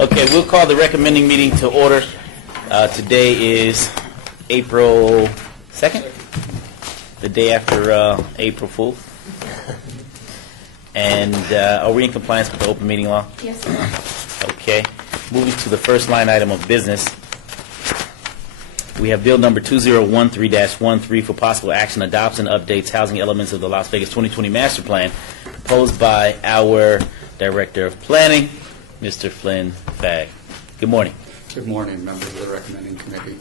Okay, we'll call the recommending meeting to order. Today is April 2nd, the day after April Fool. And are we in compliance with the open meeting law? Yes, sir. Okay. Moving to the first line item of business, we have bill number 2013-13 for possible action, adopts and updates housing elements of the Las Vegas 2020 master plan, proposed by our Director of Planning, Mr. Flynn Fagg. Good morning. Good morning, members of the recommending committee.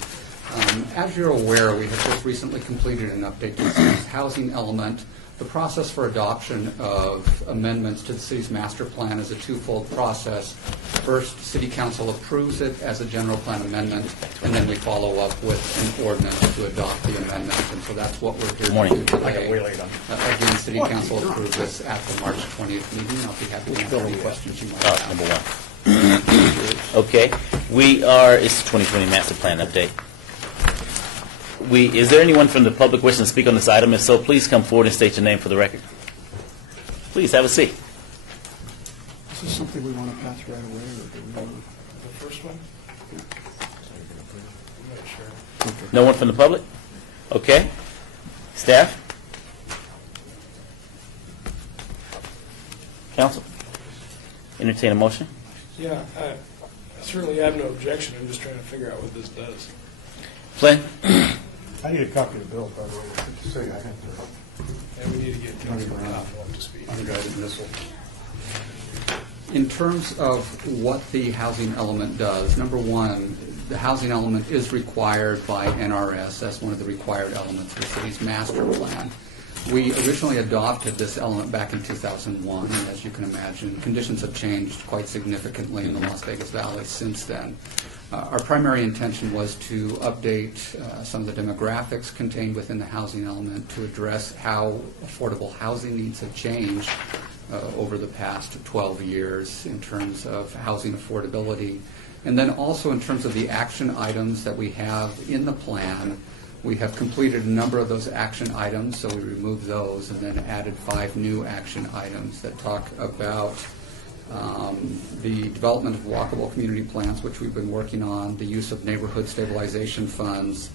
As you're aware, we have just recently completed an update to the city's housing element. The process for adoption of amendments to the city's master plan is a twofold process. First, City Council approves it as a general plan amendment, and then we follow up with an ordinance to adopt the amendment. And so that's what we're here to do today. Again, City Council approved this at the March 20th meeting. I'll be happy to answer any questions you might have. Number one. Okay. It's the 2020 master plan update. Is there anyone from the public wishing to speak on this item? If so, please come forward and state your name for the record. Please have a seat. Is this something we want to pass right away, or do we want The first one? I'm not sure. to? No one from the public? Okay. Staff? Council? Entertain a motion? Yeah, I certainly have no objection. I'm just trying to figure out what this does. Flynn? I need a copy of the bill, by the way. So I have And we need to get Councilman Toffel up to speed. unguided missile. In terms of what the housing element does, number one, the housing element is required by NRS as one of the required elements of the city's master plan. We originally adopted this element back in 2001, and as you can imagine, conditions have changed quite significantly in the Las Vegas Valley since then. Our primary intention was to update some of the demographics contained within the housing element to address how affordable housing needs have changed over the past 12 years in terms of housing affordability. And then also in terms of the action items that we have in the plan, we have completed a number of those action items, so we removed those and then added 5 new action items that talk about the development of walkable community plans, which we've been working on, the use of neighborhood stabilization funds,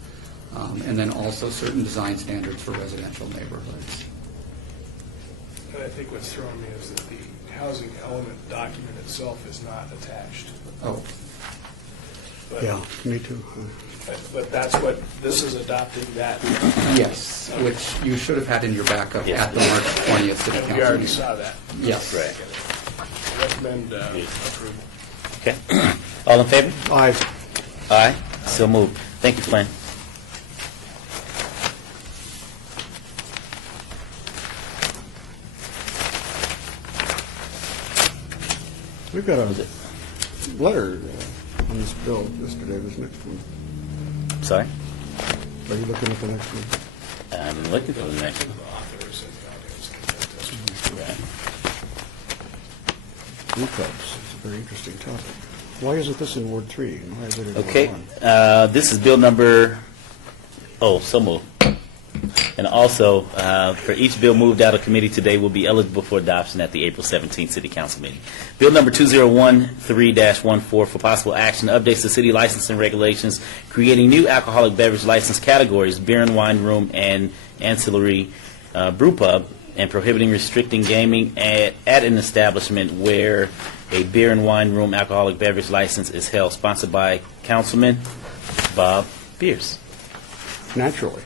and then also certain design standards for residential neighborhoods. And I think what's throwing me is that the housing element document itself is not attached. Oh, But, Yeah, me too. But that's what, this is adopting that. yes, which you should have had in your backup Yes. at the March 20th City And Council we already meeting. saw that. Yes. Right. Recommend approval. Okay. All in favor? Aye. Aye. So moved. Thank you, Flynn. We've got a letter on this bill yesterday, this next one. Sorry. Are you looking at the next one? I'm looking for the next one. The authors and audience can attest. Blue clubs. It's a very interesting topic. Why isn't this in Ward 3? And why is it in Ward Okay. 1? This is bill number, so moved. And also, for each bill moved out of committee today will be eligible for adoption at the April 17th City Council meeting. Bill number 2013-14 for possible action updates to city licensing regulations, creating new alcoholic beverage license categories, beer and wine room and ancillary brew pub, and prohibiting restricting gaming at an establishment where a beer and wine room alcoholic beverage license is held, sponsored by Councilman Bob Pierce. Naturally.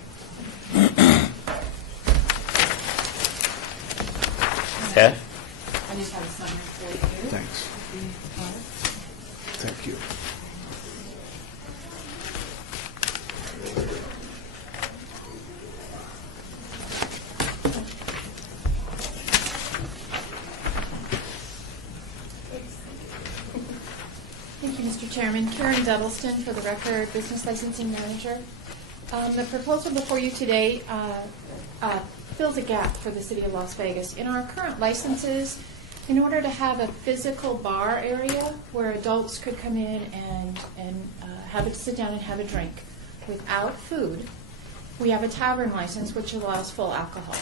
Ted? I just have a summary for you here. Thanks. Thank you. Thank you, Mr. Chairman. Karen Dudleston, for the record, Business Licensing Manager. The proposal before you today fills a gap for the City of Las Vegas. In our current licenses, in order to have a physical bar area where adults could come in and sit down and have a drink without food, we have a tavern license which allows full alcohol.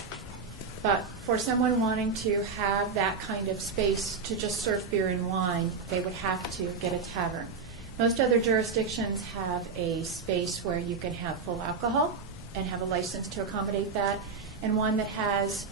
But for someone wanting to have that kind of space to just serve beer and wine, they would have to get a tavern. Most other jurisdictions have a space where you can have full alcohol and have a license to accommodate that, and one that has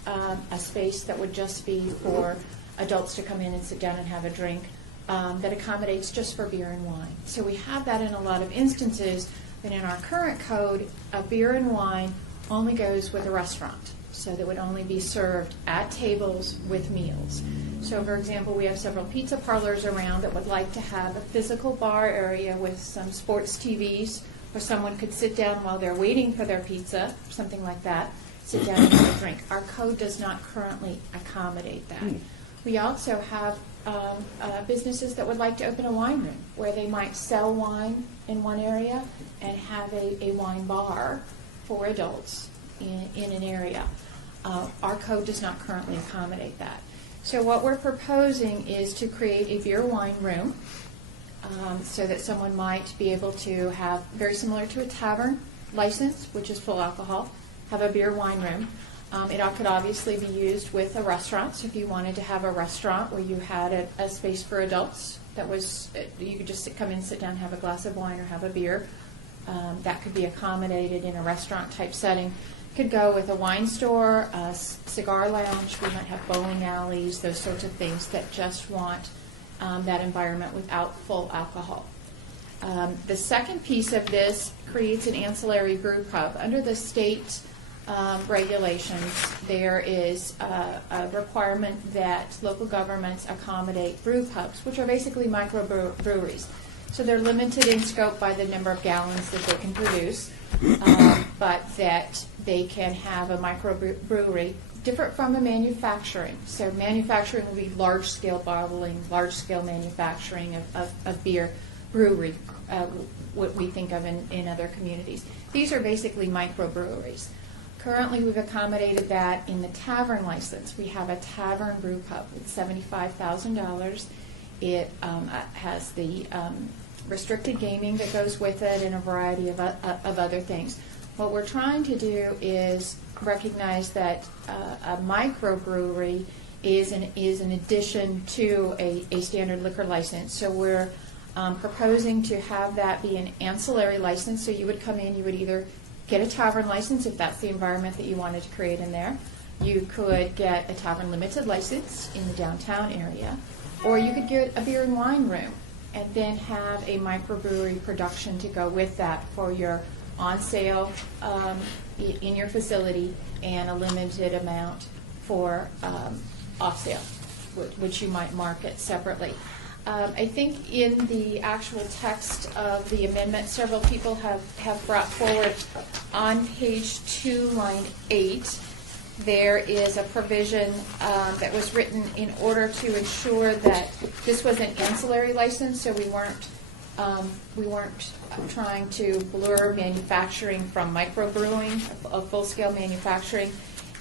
a space that would just be for adults to come in and sit down and have a drink that accommodates just for beer and wine. So we have that in a lot of instances, but in our current code, a beer and wine only goes with a restaurant. So that would only be served at tables with meals. So for example, we have several pizza parlors around that would like to have a physical bar area with some sports TVs where someone could sit down while they're waiting for their pizza, something like that, sit down and have a drink. Our code does not currently accommodate that. We also have businesses that would like to open a wine room where they might sell wine in one area and have a wine bar for adults in an area. Our code does not currently accommodate that. So what we're proposing is to create a beer wine room so that someone might be able to have, very similar to a tavern license, which is full alcohol, have a beer wine room. It could obviously be used with a restaurant. So if you wanted to have a restaurant where you had a space for adults, that was, you could just come in, sit down, have a glass of wine or have a beer. That could be accommodated in a restaurant type setting. Could go with a wine store, a cigar lounge. We might have bowling alleys, those sorts of things that just want that environment without full alcohol. The second piece of this creates an ancillary brew pub. Under the state regulations, there is a requirement that local governments accommodate brew pubs, which are basically microbreweries. So they're limited in scope by the number of gallons that they can produce, but that they can have a microbrewery different from a manufacturing. So manufacturing will be large-scale bottling, large-scale manufacturing of beer, brewery, what we think of in other communities. These are basically microbreweries. Currently, we've accommodated that in the tavern license. We have a tavern brew pub with $75,000. It has the restricted gaming that goes with it and a variety of other things. What we're trying to do is recognize that a microbrewery is an addition to a standard liquor license. So we're proposing to have that be an ancillary license. So you would come in, you would either get a tavern license if that's the environment that you wanted to create in there. You could get a tavern limited license in the downtown area, or you could get a beer and wine room and then have a microbrewery production to go with that for your on sale in your facility and a limited amount for off sale, which you might market separately. I think in the actual text of the amendment, several people have brought forward on page 2, line 8, there is a provision that was written in order to ensure that this was an ancillary license, so we weren't trying to blur manufacturing from microbrewing, of full-scale manufacturing.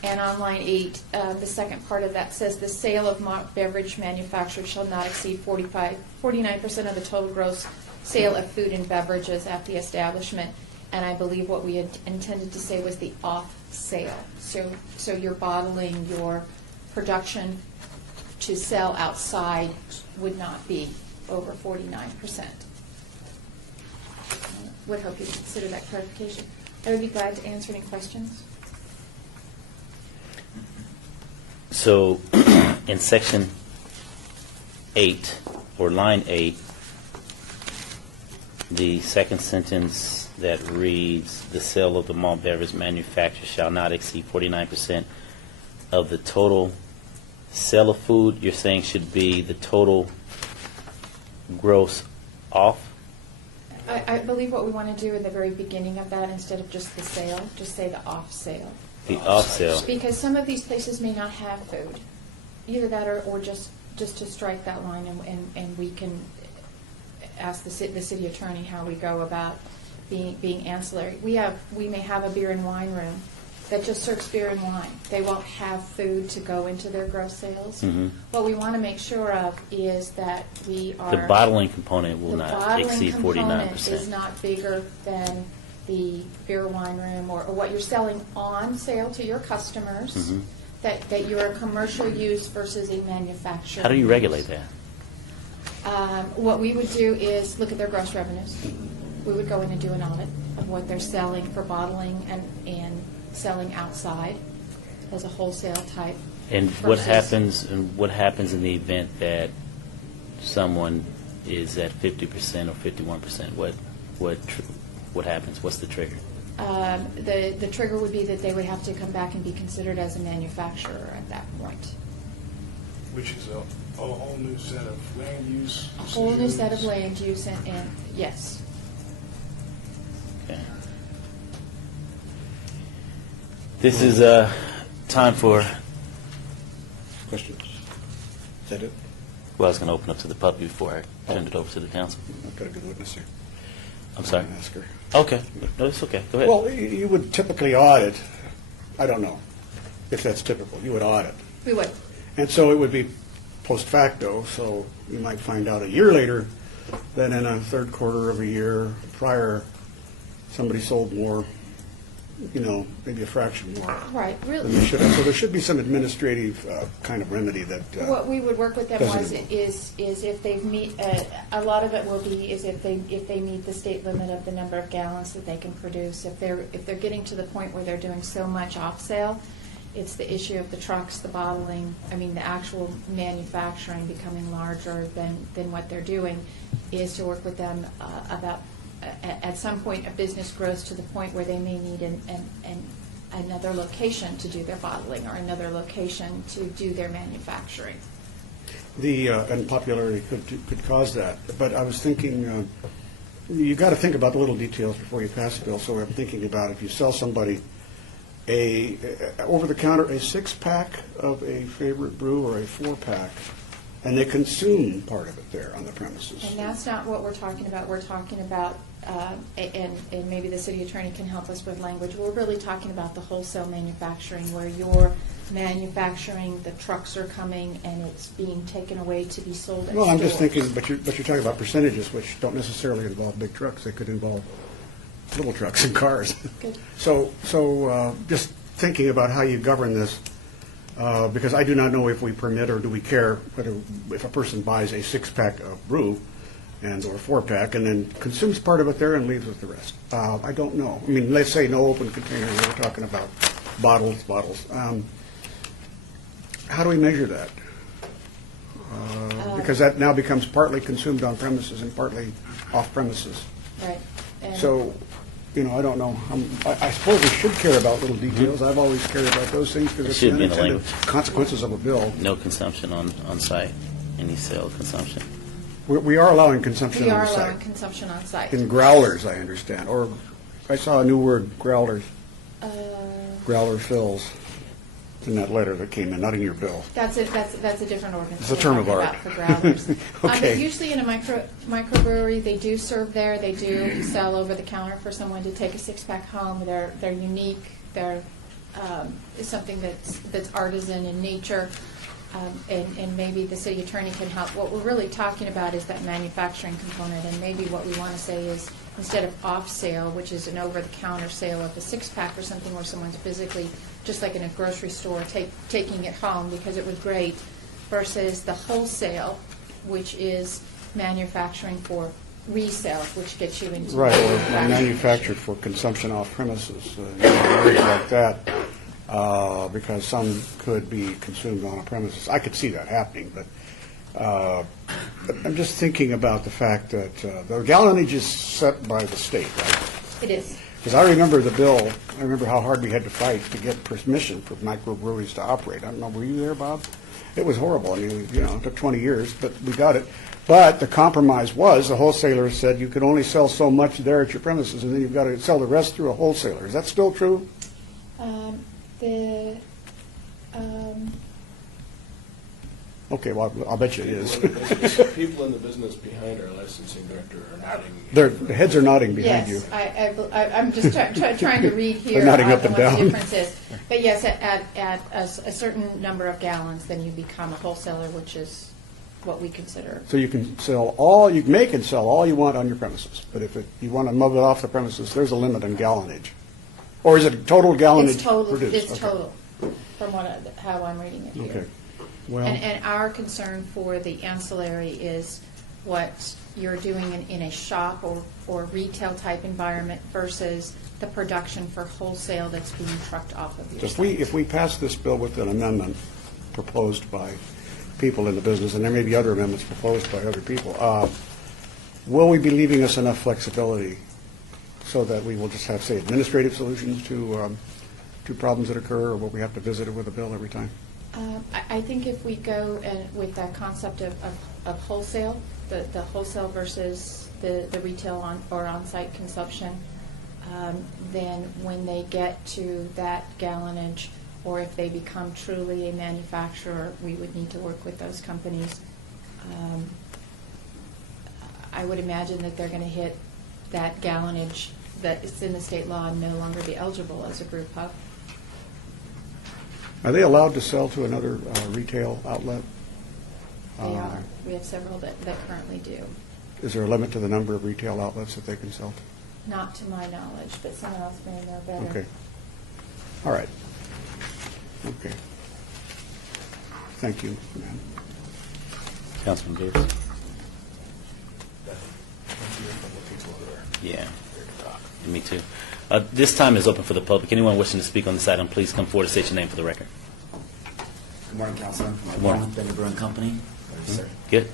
And on line 8, the second part of that says the sale of malt beverage manufactured shall not exceed 49% of the total gross sale of food and beverages at the establishment. And I believe what we had intended to say was the off sale. So your bottling, your production to sell outside would not be over 49%. Would hope you consider that clarification. I would be glad to answer any questions. So in section 8, or line 8, the second sentence that reads, the sale of the malt beverage manufacturer shall not exceed 49% of the total sale of food, you're saying should be the total gross off? I believe what we want to do in the very beginning of that, instead of just the sale, just say the off sale. The off sale. Because some of these places may not have food. Either that or just to strike that line, and we can ask the city attorney how we go about being ancillary. We may have a beer and wine room that just serves beer and wine. They won't have food to go into their gross sales. Mm-hmm. What we want to make sure of is that we are... The bottling component will not exceed 49%. The bottling component is not bigger than the beer wine room or what you're selling on sale to your customers. Mm-hmm. that you're a commercial use versus a manufacturing. How do you use. regulate that? What we would do is look at their gross revenues. We would go in and do an audit of what they're selling for bottling and selling outside as a wholesale type. And versus- what happens in the event that someone is at 50% or 51%? What happens? What's the trigger? The trigger would be that they would have to come back and be considered as a manufacturer at that point. Which is a whole new set of land use A whole new set of decisions. land use and yes. Okay. This is time for, Questions? Is that it? well, I was going to open up to the public before I turned it over to the council. I've got a good witness here. I'm sorry. Ask her. Okay. No, it's okay. Go ahead. Well, you would typically audit, I don't know if that's typical, you would audit. We would. And so it would be post facto, so you might find out a year later that in a third quarter of a year prior, somebody sold more, maybe a fraction more Right, than really. they should have. So there should be some administrative kind of remedy that. What we would work with them Doesn't was, is if they meet, a lot of it will be, is if they meet the state limit of the number of gallons that they can produce. If they're getting to the point where they're doing so much off sale, it's the issue of the trucks, the bottling, the actual manufacturing becoming larger than what they're doing, is to work with them about, at some point, a business grows to the point where they may need another location to do their bottling or another location to do their manufacturing. And popularity could cause that. But I was thinking, you got to think about the little details before you pass the bill. So I'm thinking about if you sell somebody over-the-counter, a six-pack of a favorite brew or a four-pack, and they consume part of it there on the premises. And that's not what we're talking about. We're talking about, and maybe the city attorney can help us with language, we're really talking about the wholesale manufacturing where you're manufacturing, the trucks are coming, and it's being taken away to be sold at Well, I'm just stores. thinking, but you're talking about percentages, which don't necessarily involve big trucks. They could involve little trucks and cars. Good. So just thinking about how you govern this, because I do not know if we permit or do we care whether if a person buys a six-pack of brew or four-pack and then consumes part of it there and leaves with the rest. I don't know. Let's say no open container. We're talking about bottles. How do we measure that? Because that now becomes partly consumed on premises and partly off premises. Right. And- So, I don't know. I suppose we should care about little details. I've always cared about those things because it's the should be in the unintended language. consequences of a bill. No consumption on site, any sale of consumption. We are allowing consumption We on are the allowing site. consumption on site. In growlers, I understand. Or I saw a new word, growlers, growler fills, in that letter that came in, not in your bill. That's a different ordinance. It's a term of we're art. talking about For growlers. Okay. Usually in a microbrewery, they do serve there, they do sell over the counter for someone to take a six-pack home. They're unique, they're something that's artisan in nature, and maybe the city attorney can help. What we're really talking about is that manufacturing component, and maybe what we want to say is, instead of off-sale, which is an over-the-counter sale of a six-pack or something where someone's physically, just like in a grocery store, taking it home because it was great, versus the wholesale, which is manufacturing for resale, which gets you into Right, or manufacturing. manufactured for consumption off premises, areas like that, because some could be consumed on a premises. I could see that happening, but I'm just thinking about the fact that the gallonage is set by the state, right? It is. Because I remember the bill, I remember how hard we had to fight to get permission for microbreweries to operate. I don't know, were you there, Bob? It was horrible. It took 20 years, but we got it. But the compromise was, the wholesaler said you could only sell so much there at your premises, and then you've got to sell the rest through a wholesaler. Is that still true? Okay, well, I'll bet you it is. People in the business behind our licensing director are nodding. The heads are nodding behind you. Yes, I'm just trying to read here. They're nodding up and what the down. difference is. But yes, at a certain number of gallons, then you become a wholesaler, which is what we consider. So you can you can make and sell all you want on your premises, but if you want to move it off the premises, there's a limit on gallonage. Or is it total gallonage It's total, produced? it's Okay. total. from how I'm reading it here. Okay. Well, And our concern for the ancillary is what you're doing in a shop or retail type environment versus the production for wholesale that's being trucked off of your site. if we pass this bill with an amendment proposed by people in the business, and there may be other amendments proposed by other people, will we be leaving us enough flexibility so that we will just have, say, administrative solutions to problems that occur, or will we have to visit it with a bill every time? I think if we go with that concept of wholesale, the wholesale versus the retail or on-site consumption, then when they get to that gallonage, or if they become truly a manufacturer, we would need to work with those companies. I would imagine that they're going to hit that gallonage that is in the state law and no longer be eligible as a brew pub. Are they allowed to sell to another retail outlet? They are. We have several that currently do. Is there a limit to the number of retail outlets that they can sell to? Not to my knowledge, but someone else may know better. Okay. All right. Okay. Thank you, ma'am. Councilman Davis? Yeah, me too. This time is open for the public. Anyone wishing to speak on this item, please come forward and state your name for the record. Good morning, Councilman. Good morning. Bender Brewing Company. Sir. Good?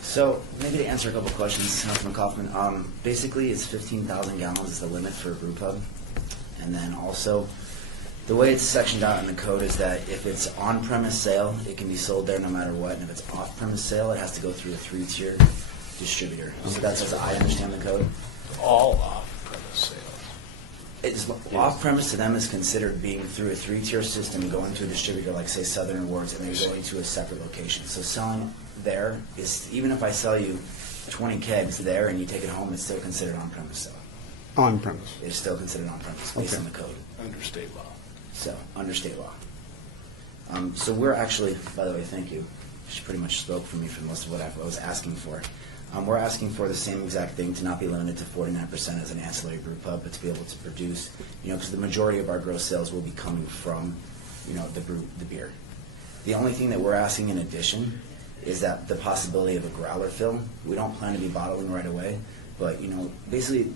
So, maybe to answer a couple questions, Councilman Kaufman. Basically, it's 15,000 gallons is the limit for a brew pub. And then also, the way it's sectioned out in the code is that if it's on-premise sale, it can be sold there no matter what. And if it's off-premise sale, it has to go through a 3-tier distributor. So that's as I understand the code. All off-premise sales. It's off-premise to them is considered being through a 3-tier system, going to a distributor like, say, Southern Rewards, and then going to a separate location. So selling there is, even if I sell you 20 kegs there and you take it home, it's still considered on-premise sale. On-premise. It's still considered on-premise based on the code. Under state law. So, under state law. So we're actually, by the way, thank you. She pretty much spoke for me for most of what I was asking for. We're asking for the same exact thing, to not be limited to 49% as an ancillary brew pub, but to be able to produce, because the majority of our gross sales will be coming from, the beer. The only thing that we're asking in addition is that the possibility of a growler fill. We don't plan to be bottling right away, but, basically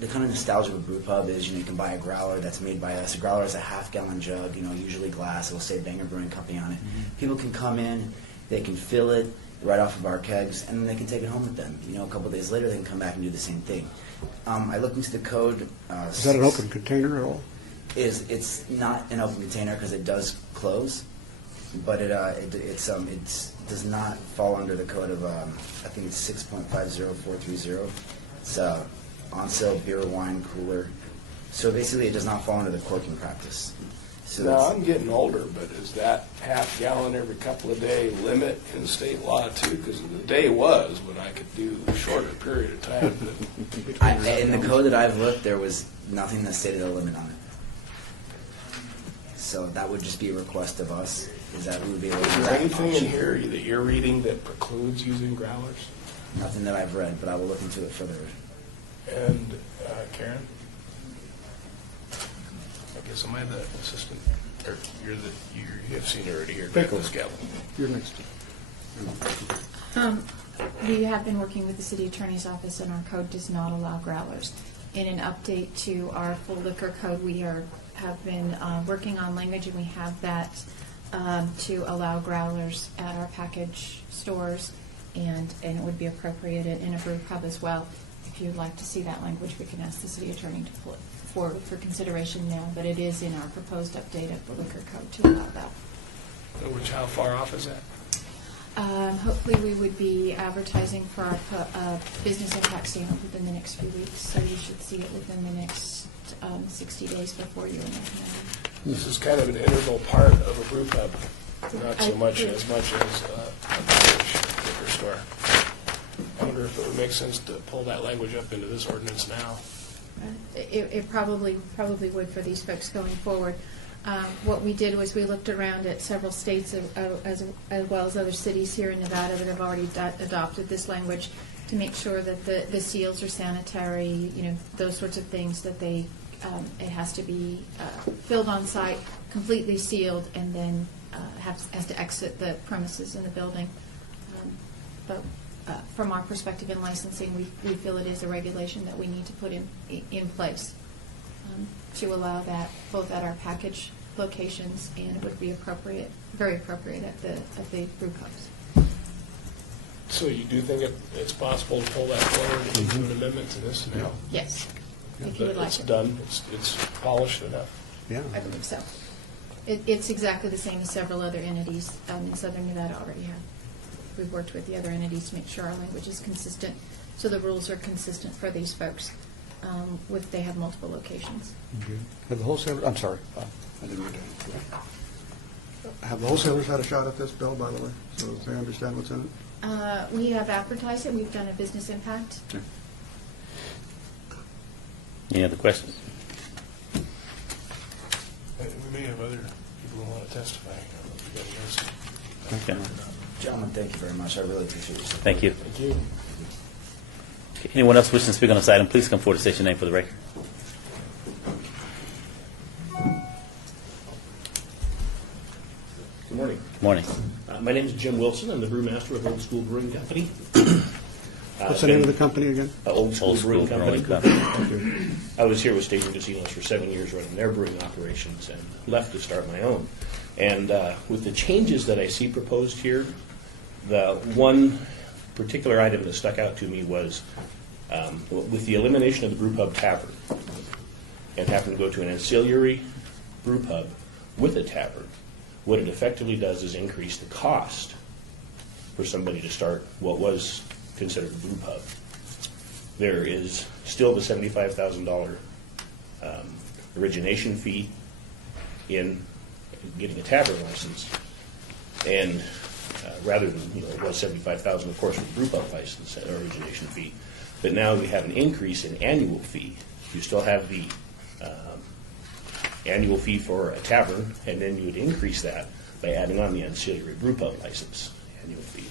the kind of nostalgia of a brew pub is, you can buy a growler that's made by us. A growler is a half-gallon jug, usually glass. It'll say Banger Brewing Company on it. People can come in, they can fill it right off of our kegs, and then they can take it home with them. A couple days later, they can come back and do the same thing. I looked into the code. Is that an open container at all? It's not an open container because it does close, but it does not fall under the code of I think it's 6.50430. It's on sale beer, wine, cooler. So basically, it does not fall under the corking practice. So Now, that's- I'm getting older, but is that half gallon every couple of day limit in state law too? Because the day was when I could do a shorter period of time. But in the code that I've looked, there was nothing that stated a limit on it. So that would just be a request of us, is that we would be able to is use there that anything in option. here that you're reading that precludes using growlers? Nothing that I've read, but I will look into it further. And Karen? I guess am I the assistant? Or you have seniority here. Take This over. gal. You're next. We have been working with the city attorney's office, and our code does not allow growlers. In an update to our full liquor code, we have been working on language, and we have that to allow growlers at our package stores, and it would be appropriate in a brew pub as well. If you'd like to see that language, we can ask the city attorney to pull it forward for consideration now, but it is in our proposed update of the liquor code to allow that. How far off is that? Hopefully, we would be advertising for our business impact statement within the next few weeks, so you should see it within the next 60 days before you're recommended. This is kind of an integral part of a brew pub, not so much as a beverage liquor store. I wonder if it would make sense to pull that language up into this ordinance now. It probably would for these folks going forward. What we did was we looked around at several states as well as other cities here in Nevada that have already adopted this language to make sure that the seals are sanitary, those sorts of things, that it has to be filled on site completely sealed and then has to exit the premises in the building. But from our perspective in licensing, we feel it is a regulation that we need to put in place to allow that both at our package locations and it would be appropriate, very appropriate at the brew pubs. So you do think it's possible to pull that forward and do an amendment to this now? Yes, if you would like It's it. done, it's polished enough. Yeah. I believe so. It's exactly the same as several other entities in Southern Nevada already have. We've worked with the other entities to make sure our language is consistent, so the rules are consistent for these folks if they have multiple locations. Have the wholesalers, I'm sorry, I didn't mean to. Have the wholesalers had a shot at this, Bill, by the way, so that they understand what's in it? We have advertised it. We've done a business impact. Any other questions? We may have other people who want to testify. I don't know if you got Okay. Gentlemen, thank you very much. I really appreciate your support. Thank you. Thank you. Okay, anyone else wishing to speak on this item, please come forward to state your name for the record. Good morning. Morning. My name is Jim Wilson. I'm the brewmaster of Old School Brewing Company. What's the name of the company again? Old School Old School Brewing Brewing Company. Company. I was here with Station Casinos for 7 years running their brewing operations and left to start my own. And with the changes that I see proposed here, the one particular item that stuck out to me was with the elimination of the brew pub tavern and having to go to an ancillary brew pub with a tavern, what it effectively does is increase the cost for somebody to start what was considered a brew pub. There is still the $75,000 origination fee in getting a tavern license, and rather than, it was $75,000, of course, with the brew pub license origination fee, but now we have an increase in annual fee. You still have the annual fee for a tavern, and then you would increase that by adding on the ancillary brew pub license annual fee.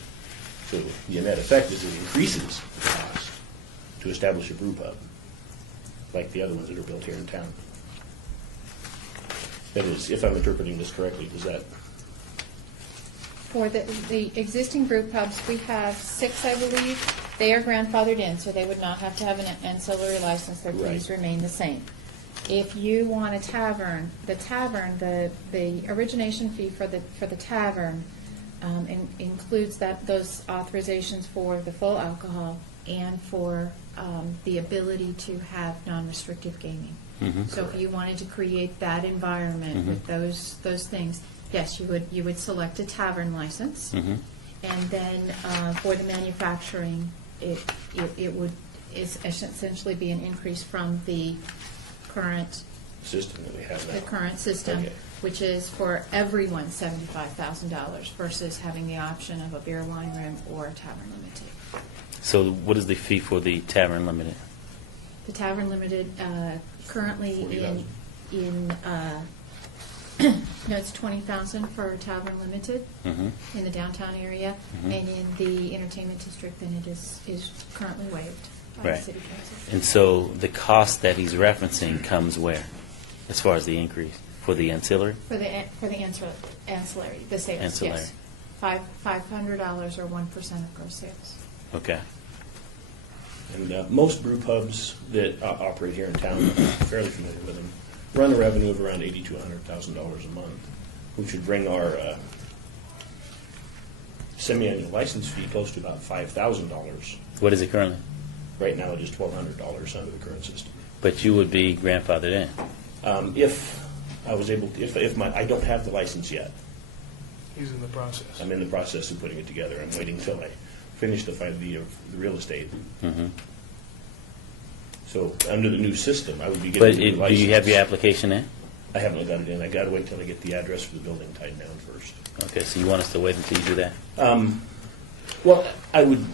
So the net effect is it increases the cost to establish a brew pub, like the other ones that are built here in town. That is, if I'm interpreting this correctly, does that? For the existing brew pubs, we have 6, I believe. They are grandfathered in, so they would not have to have an ancillary license. Their fees Right. remain the same. If you want a tavern, the origination fee for the tavern includes those authorizations for the full alcohol and for the ability to have non-restrictive gaming. So if you wanted to create that environment with those things, yes, you would select a tavern license, and then for the manufacturing, it would essentially be an increase from the current System that we have now. system, Okay. which is for everyone $75,000 versus having the option of a beer wine room or a tavern limited. So what is the fee for the Tavern Limited? The tavern limited currently in no, it's $20,000 for a tavern limited in the downtown area, and in the entertainment district, then it is currently waived by the Right. city council. And so the cost that he's referencing comes where, as far as the increase? For the ancillary? For the ancillary, the sales, Ancillary. yes. $500 or 1% of gross sales. Okay. And most brew pubs that operate here in town, I'm fairly familiar with them, run a revenue of around $80,000 to $100,000 a month, which would bring our semi-annual license fee close to about $5,000. What is it currently? Right now, it is $1,200 under the current system. But you would be grandfathered in. If I was able to, I don't have the license yet. He's in the process. I'm in the process of putting it together. I'm waiting till I finish the real estate. So under the new system, I would be But getting a new do license. you have your application in? I haven't got it in. I got to wait till I get the address for the building tied down first. Okay, so you want us to wait until you do that? Well, I would,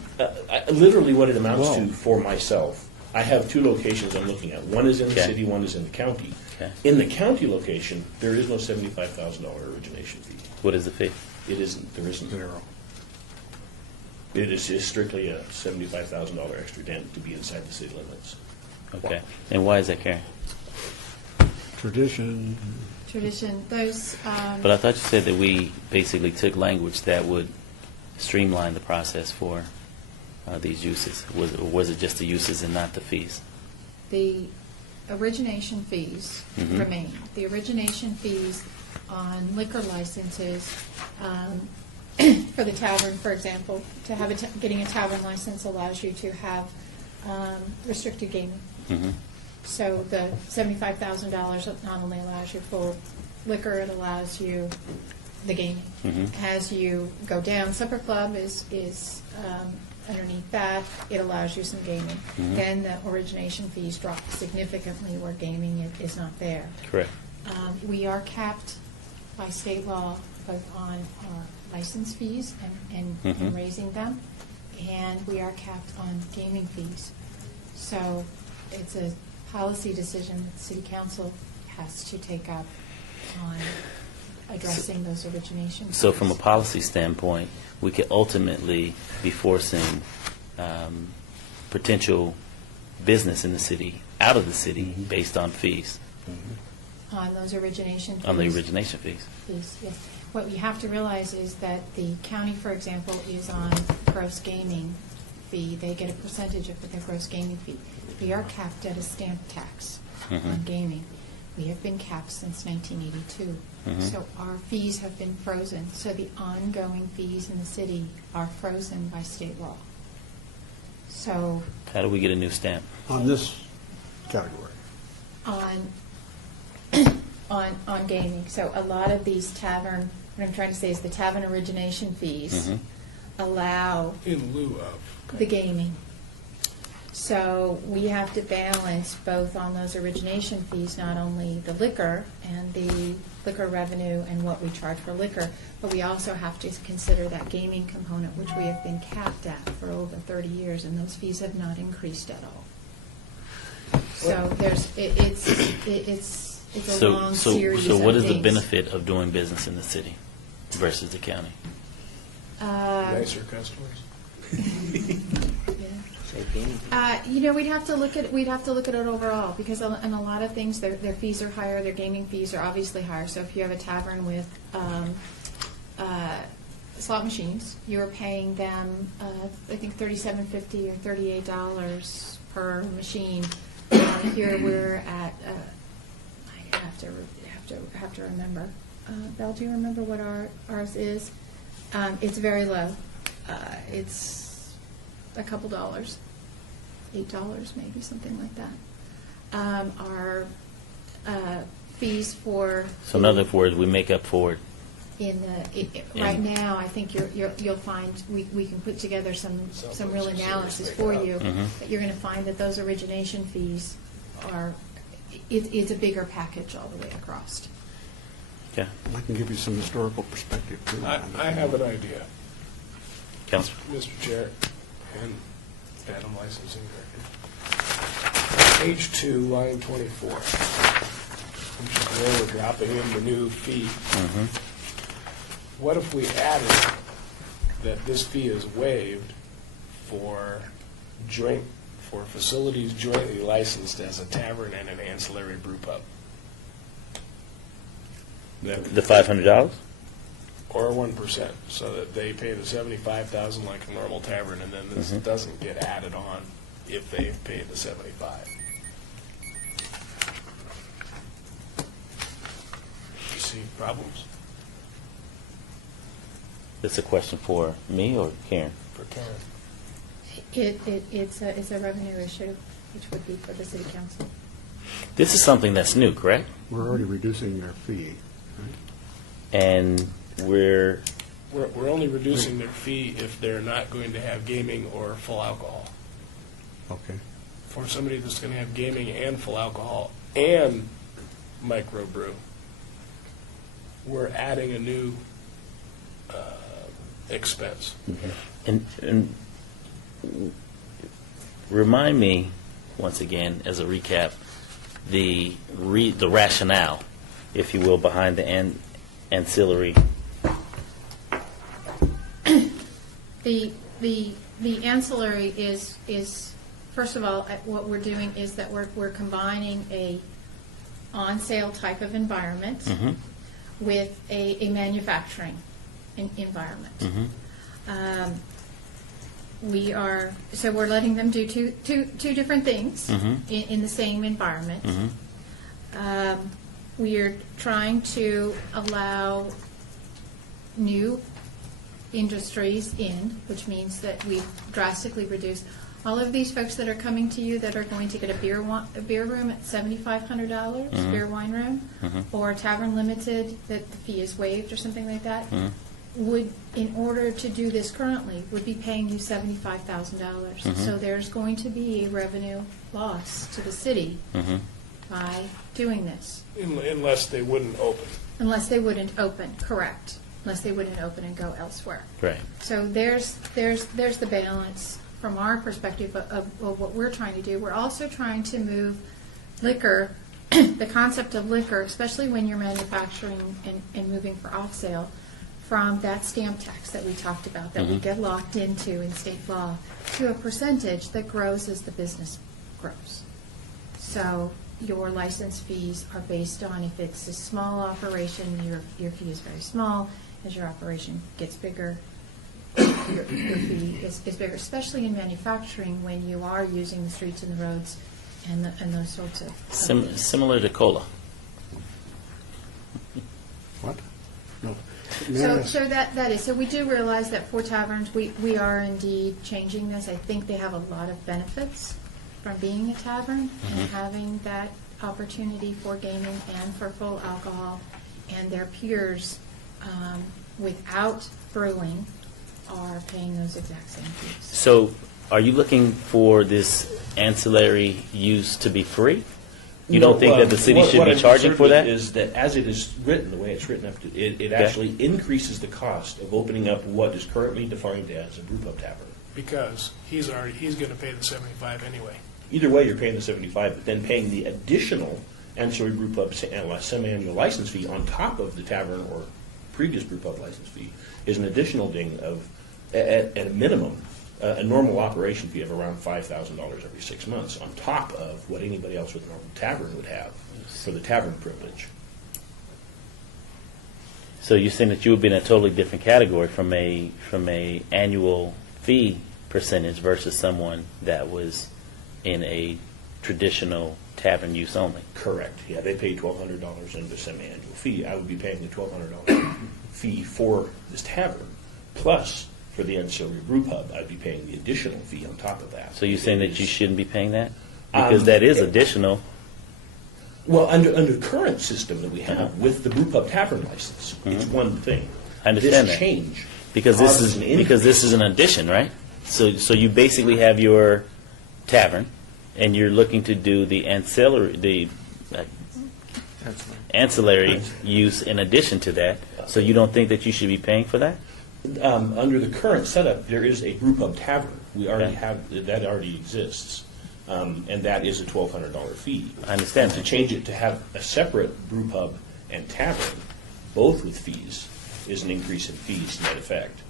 literally what it amounts Whoa. to for myself, I have 2 locations I'm looking at. One is in the Okay. city, one is in the county. Okay. In the county location, there is no $75,000 origination fee. What is the fee? It isn't, there isn't. Zero. It is strictly a $75,000 extra dent to be inside the city limits. Okay. And why is that, Karen? Tradition. tradition. Those, But I thought you said that we basically took language that would streamline the process for these uses. Or was it just the uses and not the fees? the origination fees Mhm. remain. The origination fees on liquor licenses, for the tavern, for example, to have getting a tavern license allows you to have restricted gaming. Mhm. So the $75,000 not only allows you full liquor, it allows you the gaming. Mhm. As you go down, Supper Club is underneath that, it allows you some gaming. Mhm. Then the origination fees drop significantly where gaming is not there. Correct. We are capped by state law both on our license fees and Mhm. raising them, and we are capped on gaming fees. So it's a policy decision that the city council has to take up on addressing those origination fees. So from a policy standpoint, we could ultimately be forcing potential business in the city out of the city based on fees, On those origination fees. on the origination fees. Fees, yes. What you have to realize is that the county, for example, is on gross gaming fee. They get a percentage of their gross gaming fee. We are capped at a stamp tax on Mhm. gaming. We have been capped since 1982. Mhm. So our fees have been frozen. So the ongoing fees in the city are frozen by state law. So How do we get a new stamp? On this category. on, on gaming. So a lot of these tavern, what I'm trying to say is the tavern origination fees Mhm. allow In lieu of. the gaming. So we have to balance both on those origination fees, not only the liquor and the liquor revenue and what we charge for liquor, but we also have to consider that gaming component, which we have been capped at for over 30 years, and those fees have not increased at all. So there's, it's a long series So of what is the things. benefit of doing business in the city versus the county? Nicer customers. We'd have to look at it overall, because in a lot of things, their fees are higher, their gaming fees are obviously higher. So if you have a tavern with slot machines, you're paying them, I think $37.50 or $38 per machine. Here we're at, I have to remember. Belle, do you remember what ours is? It's very low. It's a couple dollars, $8 maybe, something like that. Our fees for. So in other words, we make up for it. Right now, I think you'll find, we can put together some real analysis for you, Mhm. but you're going to find that those origination fees are, it's a bigger package all the way across. Okay. I can give you some historical perspective, too. I have an idea, Councilor? Mr. Chair, and Adam Licensing Director. Page 2, line 24, which is where we're dropping in the new fee. Mhm. What if we added that this fee is waived for facilities jointly licensed as a tavern and an ancillary brew pub? The $500? Or 1%, so that they pay the $75,000 like a normal tavern, and then this Mhm. doesn't get added on if they've paid the $75. You see problems That's a question for me or Karen? for Karen? It's a revenue issue, which would be for the city council. This is something that's new, correct? We're already reducing their fee. And we're, We're only reducing their fee if they're not going to have gaming or full alcohol. Okay. For somebody that's going to have gaming and full alcohol and microbrew, we're adding a new expense. and remind me, once again, as a recap, the rationale, if you will, behind the ancillary. The ancillary is, first of all, what we're doing is that we're combining a on-sale type of environment with a manufacturing environment. We're letting them do two different things in the same environment. We are trying to allow new industries in, which means that we've drastically reduced all of these folks that are coming to you that are going to get a beer room at $7,500, beer wine room, or a tavern limited that the fee is waived or something like that, would, in order to do this currently, would be paying you $75,000. So there's going to be a revenue loss to the city by doing this. Unless they wouldn't open. Unless they wouldn't open, correct. Unless they wouldn't open and go elsewhere. Right. So there's the balance from our perspective of what we're trying to do. We're also trying to move liquor, the concept of liquor, especially when you're manufacturing and moving for off sale, from that stamp tax that we talked about, that we get locked into in state law, to a percentage that grows as the business grows. So your license fees are based on, if it's a small operation, your fee is very small. As your operation gets bigger, your fee is bigger, especially in manufacturing when you are using the streets and the roads and those sorts of things. Similar to cola. What? No. So that is, so we do realize that for taverns, we are indeed changing this. I think they have a lot of benefits from being a tavern and having that opportunity for gaming and for full alcohol, and their peers without brewing are paying those exact same fees. So are you looking for this ancillary use to be free? You don't think that the city should be charging for that? What I'm concerned with is that as it is written, the way it's written up, it actually increases the cost of opening up what is currently defined as a brew pub tavern. Because he's going to pay the 75 anyway. Either way, you're paying the 75, but then paying the additional ancillary brew pub semi-annual license fee on top of the tavern or previous brew pub license fee is an additional ding of, at a minimum, a normal operation fee of around $5,000 every 6 months, on top of what anybody else with a normal tavern would have for the tavern privilege. So you're saying that you would be in a totally different category from a annual fee percentage versus someone that was in a traditional tavern use only? Correct. Yeah, they pay $1,200 in the semi-annual fee. I would be paying the $1,200 fee for this tavern, plus for the ancillary brew pub, I'd be paying the additional fee on top of that. So you're saying that you shouldn't be paying that? Because that is additional. Well, under the current system that we have with the brew pub tavern license, it's one thing. I understand This that. change Because causes an increase. this is an addition, right? So you basically have your tavern, and you're looking to do the ancillary use in addition to that. So you don't think that you should be paying for that? Under the current setup, there is a brew pub tavern. We already Okay. have, that already exists. And that is a $1,200 fee. I understand To that. change it to have a separate brew pub and tavern, both with fees, is an increase in fees net effect,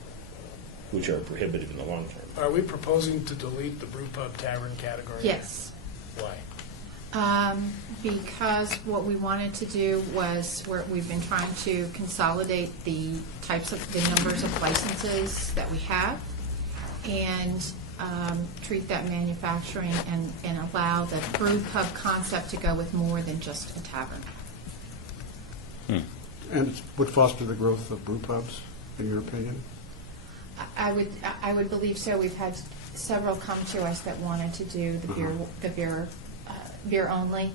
which are prohibitive in the long term. Are we proposing to delete the brew pub tavern category? Yes. Why? Because what we wanted to do was, we've been trying to consolidate the numbers of licenses that we have, and treat that manufacturing and allow the brew pub concept to go with more than just a tavern. And it would foster the growth of brew pubs, in your opinion? I would believe so. We've had several come to us that wanted to do the beer only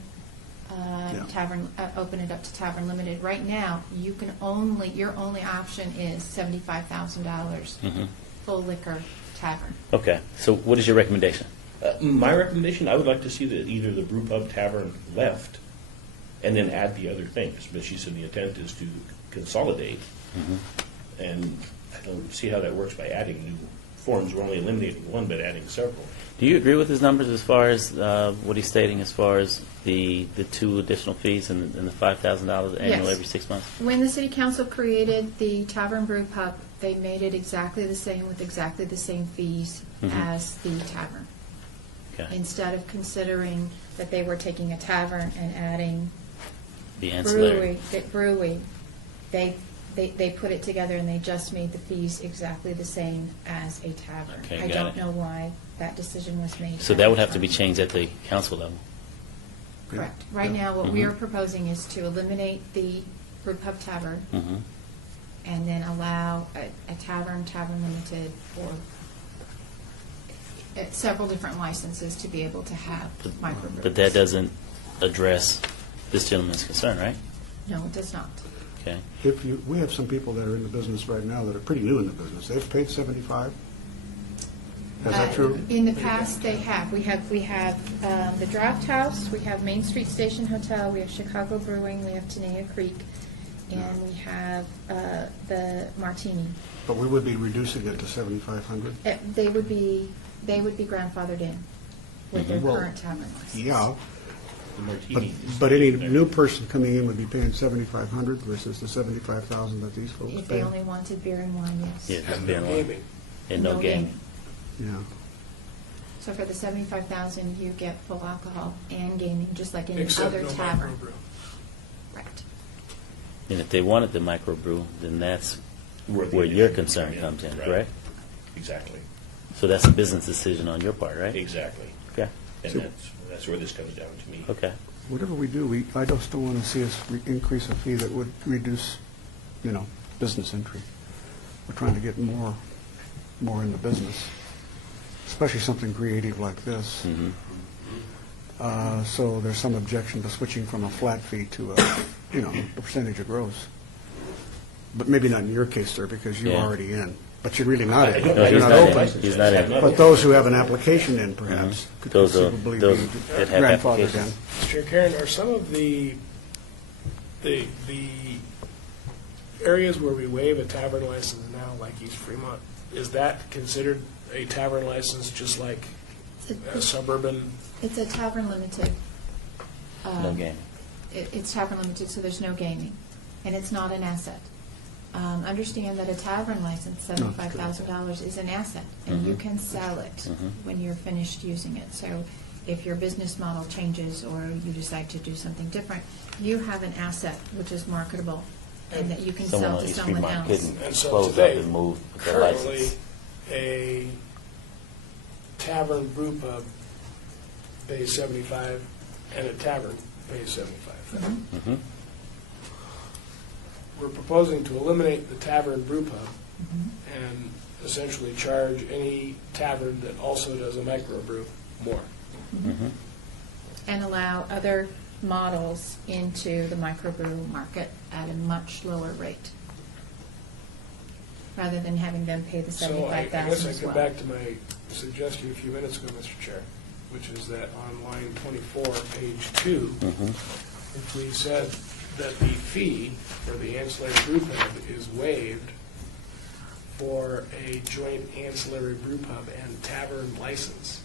tavern, open it up to tavern limited. Right now, your only option is $75,000 full liquor tavern. Okay. So what is your recommendation? My recommendation, I would like to see that either the brew pub tavern left and then add the other things. But she said the intent is to consolidate. And I don't see how that works by adding new forms. We're only eliminating one, but adding several. Do you agree with his numbers as far as what he's stating as far as the two additional fees and the $5,000 annual Yes. every 6 months? When the city council created the tavern brew pub, they made it exactly the same with exactly the same fees as the tavern. Okay. Instead of considering that they were taking a tavern and adding The ancillary. Brewery, they put it together and they just made the fees exactly the same as a tavern. Okay, I got don't it. know why that decision was made. So at that the would have to time. be changed at the council level. Correct. Right now, what Mm-hmm. we are proposing is to eliminate the brew pub tavern Mhm. and then allow a tavern limited, or several different licenses to be able to have microbrews. But that doesn't address this gentleman's concern, right? No, it does not. Okay. We have some people that are in the business right now that are pretty new in the business. They've paid 75? Is that true? In the past, they have. We have the Draft House, we have Main Street Station Hotel, we have Chicago Brewing, we have Tenaya Creek, and we have the Martini. But we would be reducing it to 7,500? They would be grandfathered in with their Well, current tavern license. Yeah, The but martini is but any there. new person coming in would be paying 7,500 versus the 75,000 that these folks If they pay? only wanted beer and wine, yes. Yeah, And just no beer and wine. gaming. And no gaming. Yeah. So for the 75,000, you get full alcohol and gaming, just like any Except other no tavern. microbrew. Right. And if they wanted the microbrew, then that's Where the where your addition concern come comes in, right. correct? Exactly, So that's a business decision on your part, right? exactly. Okay. And So- that's where this comes down to me. Okay. Whatever we do, I just don't want to see us increase a fee that would reduce, business entry. We're trying to get more in the business, especially something creative like this. Mhm. So there's some objection to switching from a flat fee to a percentage of gross. But maybe not in your case, sir, because you're Yeah. already in. But you're really not in. No, You're he's not not open. in. He's not in. But those who have an application in, perhaps, could Those are- conceivably those be that have grandfathered in. applications. Mr. Karen, are some of the areas where we waive a tavern license now, like East Fremont, is that considered a tavern license just like a suburban? It's a tavern limited. No gaming. It's tavern limited, so there's no gaming, and it's not an asset. Understand that a tavern license, $75,000, is an asset, and you can sell it when you're finished using it. So if your business model changes or you decide to do something different, you have an asset which is marketable and that you can Someone sell on to East someone Fremont else. couldn't And so close up today, and move with their currently, license. a tavern brew pub pays 75 and a tavern pays 75. Mhm. We're proposing to eliminate the tavern brew pub Mm-hmm. and essentially charge any tavern that also does a microbrew more. Mhm. And allow other models into the microbrew market at a much lower rate, rather than having them pay the So I $75,000 guess I as come well. back to my suggestion a few minutes ago, Mr. Chair, which is that on line 24, page 2, Mhm. if we said that the fee for the ancillary brew pub is waived for a joint ancillary brew pub and tavern license,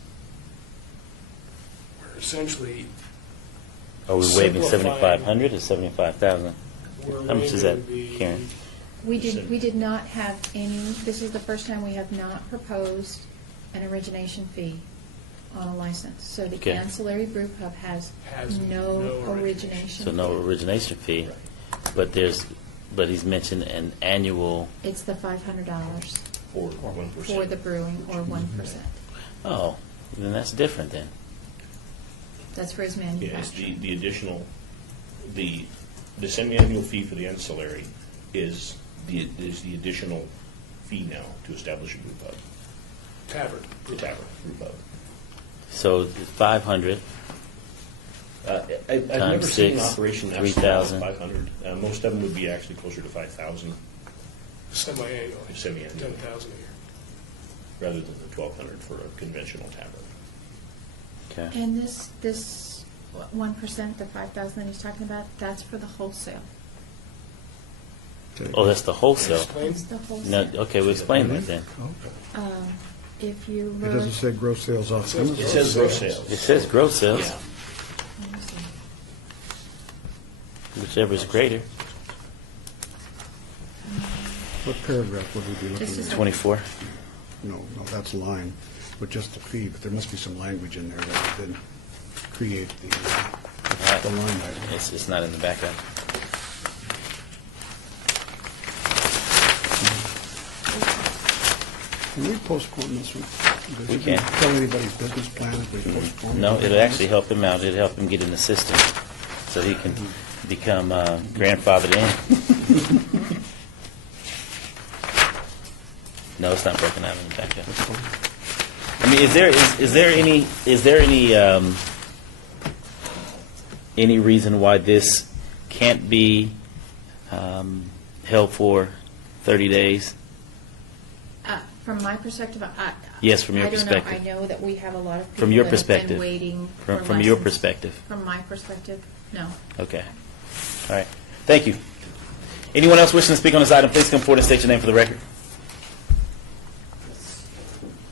we're essentially, Are we waiving Simplifying. 7,500 or 75,000? we're How much is that, waiving the... Karen? We did not have any, this is the first time we have not proposed an origination fee on a license. So the Okay. ancillary brew pub has Has no no origination So no fee. origination fee, but he's mentioned an annual, It's the $500 For 1%. for the brewing, or 1%. oh, then that's different then. That's for his Yeah, it's manufacturing. the additional, the semi-annual fee for the ancillary is the additional fee now to establish a brew pub, Tavern. the tavern brew pub. So 500, I've never Times seen an 6, operation that 3,000. 500. Most of them would be actually closer to 5,000 Semi-annually. semi-annually, 10,000 a year. rather than the 1,200 for a conventional tavern. okay. And this 1%, the 5,000 that he's talking about, that's for the wholesale. Oh, that's the wholesale. Explain. That's the No, wholesale. okay, we'll explain that then. If you It look. doesn't say gross sales off It says It premises. says gross sales. It says gross sales, Yeah. Let me see. whichever is greater, What paragraph would we be This looking is at? 24. No, that's line, but just the fee, but there must be some language in there that would then create the The line item. It's not in the background. Can we postpone this one? Does We it can. Tell anybody's business plan if we postpone it? No, it'll actually help him out. It'll help him get in the system so he can become grandfathered in. No, it's not broken out in the background. I mean, is there any reason why this can't be held for 30 days? From my perspective, Yes, from your I don't know. perspective. I know that we have a lot of people From your that have perspective. been waiting for From your license. perspective. From my perspective, no. Okay. All right. Thank you. Anyone else wishing to speak on this item, please come forward and state your name for the record.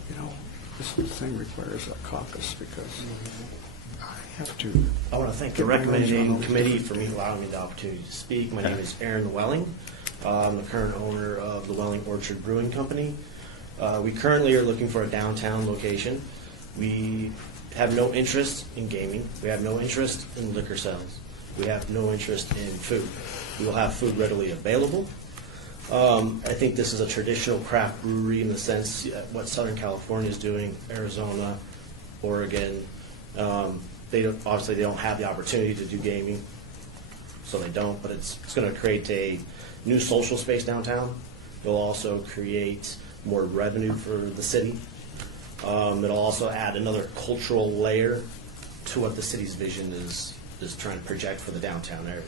You know, this whole thing requires a caucus because I have to. I want to thank the Get my nose recommending on those committee different for me allowing me the opportunity to speak. My name is Aaron Welling. I'm the current owner of the Welling Orchard Brewing Company. We currently are looking for a downtown location. We have no interest in gaming. We have no interest in liquor sales. We have no interest in food. We will have food readily available. I think this is a traditional craft brewery in the sense what Southern California is doing, Arizona, Oregon. Obviously they don't have the opportunity to do gaming, so they don't. But it's going to create a new social space downtown. It'll also create more revenue for the city. It'll also add another cultural layer to what the city's vision is trying to project for the downtown area.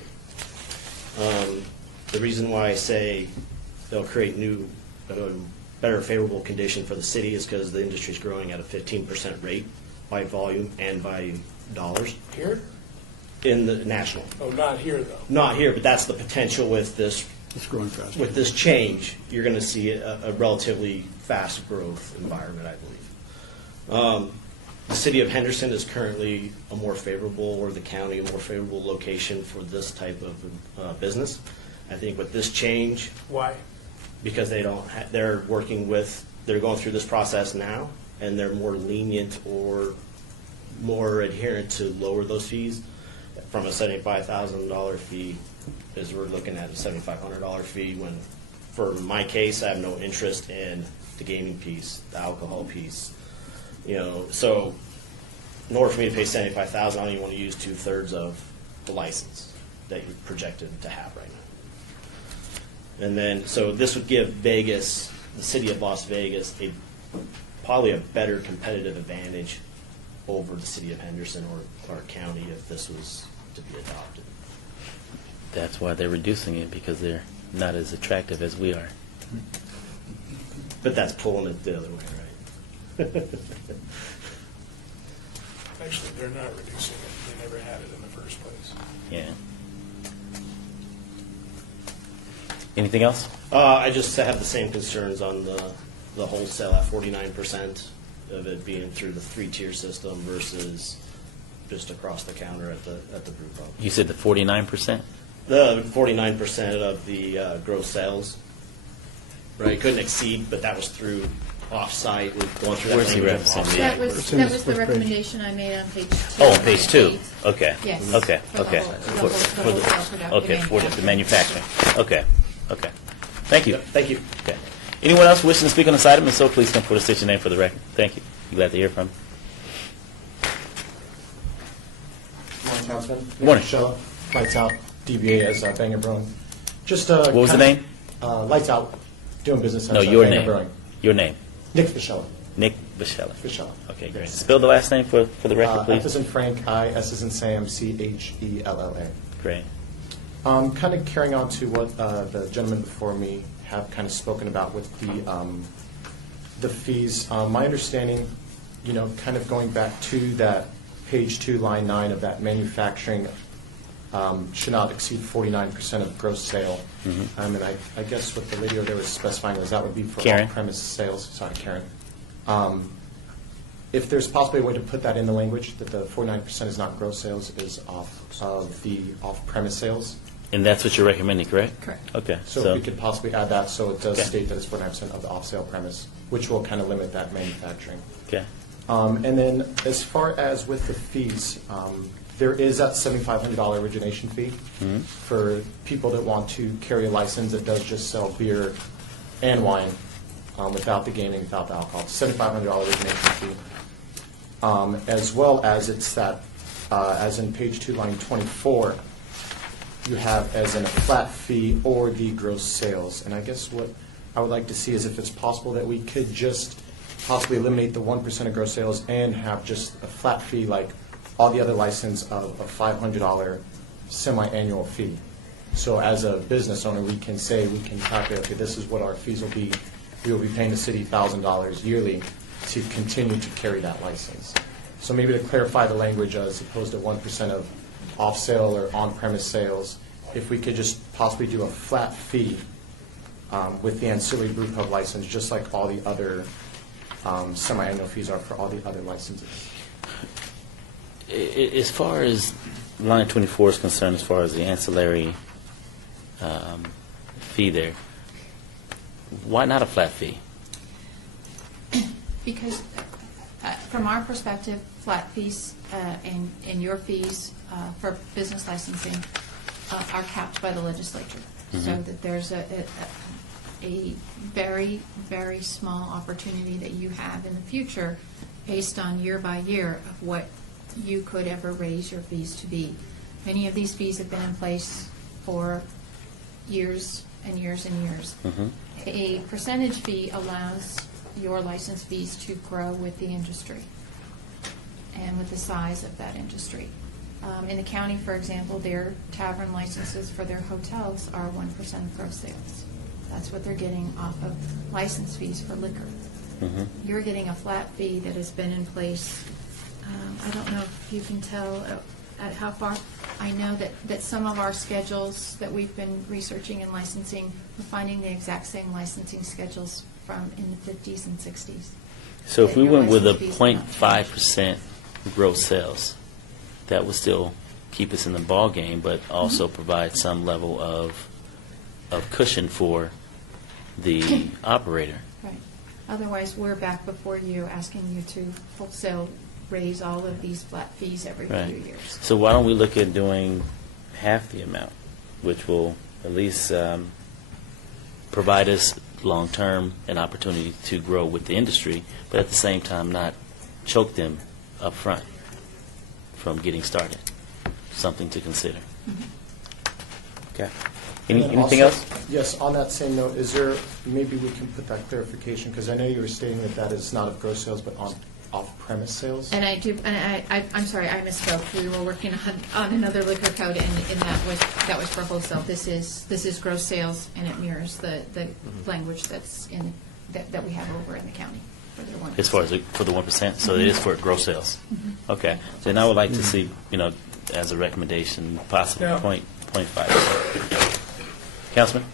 The reason why I say they'll create new, better favorable condition for the city is because the industry is growing at a 15% rate by volume and by dollars Here? in the national. Oh, not here, though. Not here, but that's the potential with this. It's growing fast. With this change, you're going to see a relatively fast growth environment, I believe. The city of Henderson is currently a more favorable, or the county, a more favorable location for this type of business. I think with this change, Why? because they're going through this process now, and they're more lenient or more adherent to lower those fees from a $75,000 fee, as we're looking at a $7,500 fee, when, for my case, I have no interest in the gaming piece, the alcohol piece. So in order for me to pay $75,000, I don't even want to use 2/3 of the license that you're projected to have right now. And then, so this would give Vegas, the city of Las Vegas, probably a better competitive advantage over the city of Henderson or Clark County if this was to be adopted. That's why they're reducing it, because they're not as attractive as we are. But that's pulling it the other way, right? Actually, they're not reducing it. They never had it in the first place. Yeah. Anything else? I just have the same concerns on the wholesale at 49% of it being through the 3-tier system versus just across the counter at the brew pub. You said the 49%? The 49% of the gross sales, right? Couldn't exceed, but that was through off-site, with going through that Where's he language of referencing? off-site. That was, It's in that this was the first page. recommendation I made on page 2. Oh, on page 2. Okay. Yes. Okay. For the Okay. whole- the wholesale production, Okay, for the manufacturing. Okay. Okay. Thank you. Thank you. Okay. Anyone else wishing to speak on this item? If so, please come forward and state your name for the record. Thank you. Glad to hear from you. Morning, Councilman. Good morning. Shella, Lights Out, DBA as Banger Brewing. Just What was the name? Lights Out, doing business as No, your Banger name. Brewing. Your name. Nick Fischella. Nick Bichella. Fischella. Okay, great. Yes. Spell the last name for the record, F please. as in Frank, I, S as in Sam, Chella. Great. Kind of carrying on to what the gentleman before me have kind of spoken about with the fees. My understanding, kind of going back to that page 2, line 9 of that manufacturing should not exceed 49% of gross sale. And I guess what the lady over there was specifying was that would be for Karen. off-premise sales. Sorry, Karen. If there's possibly a way to put that in the language, that the 49% is not gross sales, is off of the off-premise sales. And that's what you're recommending, correct? Correct. Okay. So if we could possibly add that, so it does Okay. state that it's 49% of the off-sale premise, which will kind of limit that manufacturing. Okay. And then as far as with the fees, there is that $7,500 origination fee for people that want to carry a license that does just sell beer and wine without the gaming, without the alcohol. It's $7,500 origination fee. As well as it's that, as in page 2, line 24, you have as in a flat fee or the gross sales. And I guess what I would like to see is if it's possible that we could just possibly eliminate the 1% of gross sales and have just a flat fee like all the other license of a $500 semi-annual fee. So as a business owner, we can say, we can calculate, okay, this is what our fees will be. We will be paying the city $1,000 yearly to continue to carry that license. So maybe to clarify the language as opposed to 1% of off-sale or on-premise sales, if we could just possibly do a flat fee with the ancillary brew pub license, just like all the other semi-annual fees are for all the other licenses. As far as line 24 is concerned, as far as the ancillary fee there, why not a flat fee? Because from our perspective, flat fees and your fees for business licensing are capped by the legislature. So that there's a very, very small opportunity that you have in the future based on year by year of what you could ever raise your fees to be. Many of these fees have been in place for years and years and years. A percentage fee allows your license fees to grow with the industry and with the size of that industry. In the county, for example, their tavern licenses for their hotels are 1% of gross sales. That's what they're getting off of license fees for liquor. You're getting a flat fee that has been in place. I don't know if you can tell at how far. I know that some of our schedules that we've been researching and licensing, we're finding the exact same licensing schedules from in the 50s and 60s. So if that we your went with a license fees are not changing. 0.5% gross sales, that would still keep us in the ball game, but also provide some level of cushion for the operator. Right. Otherwise, we're back before you asking you to wholesale raise all of these flat fees every few Right. years. So why don't we look at doing half the amount, which will at least provide us long-term an opportunity to grow with the industry, but at the same time not choke them up front from getting started. Something to consider. Okay. And then Anything also- else? Yes, on that same note, is there, maybe we can put that clarification, because I know you were stating that that is not of gross sales, but on off-premise sales? And I'm sorry, I misspoke. We were working on another liquor code, and that was for wholesale. This is gross sales, and it mirrors the language that's that we have over in the county for their 1%. As far as for the 1%, so it is for gross sales. Okay. Then I would like to see, as a recommendation, possibly Yeah. 0.5%. Councilman?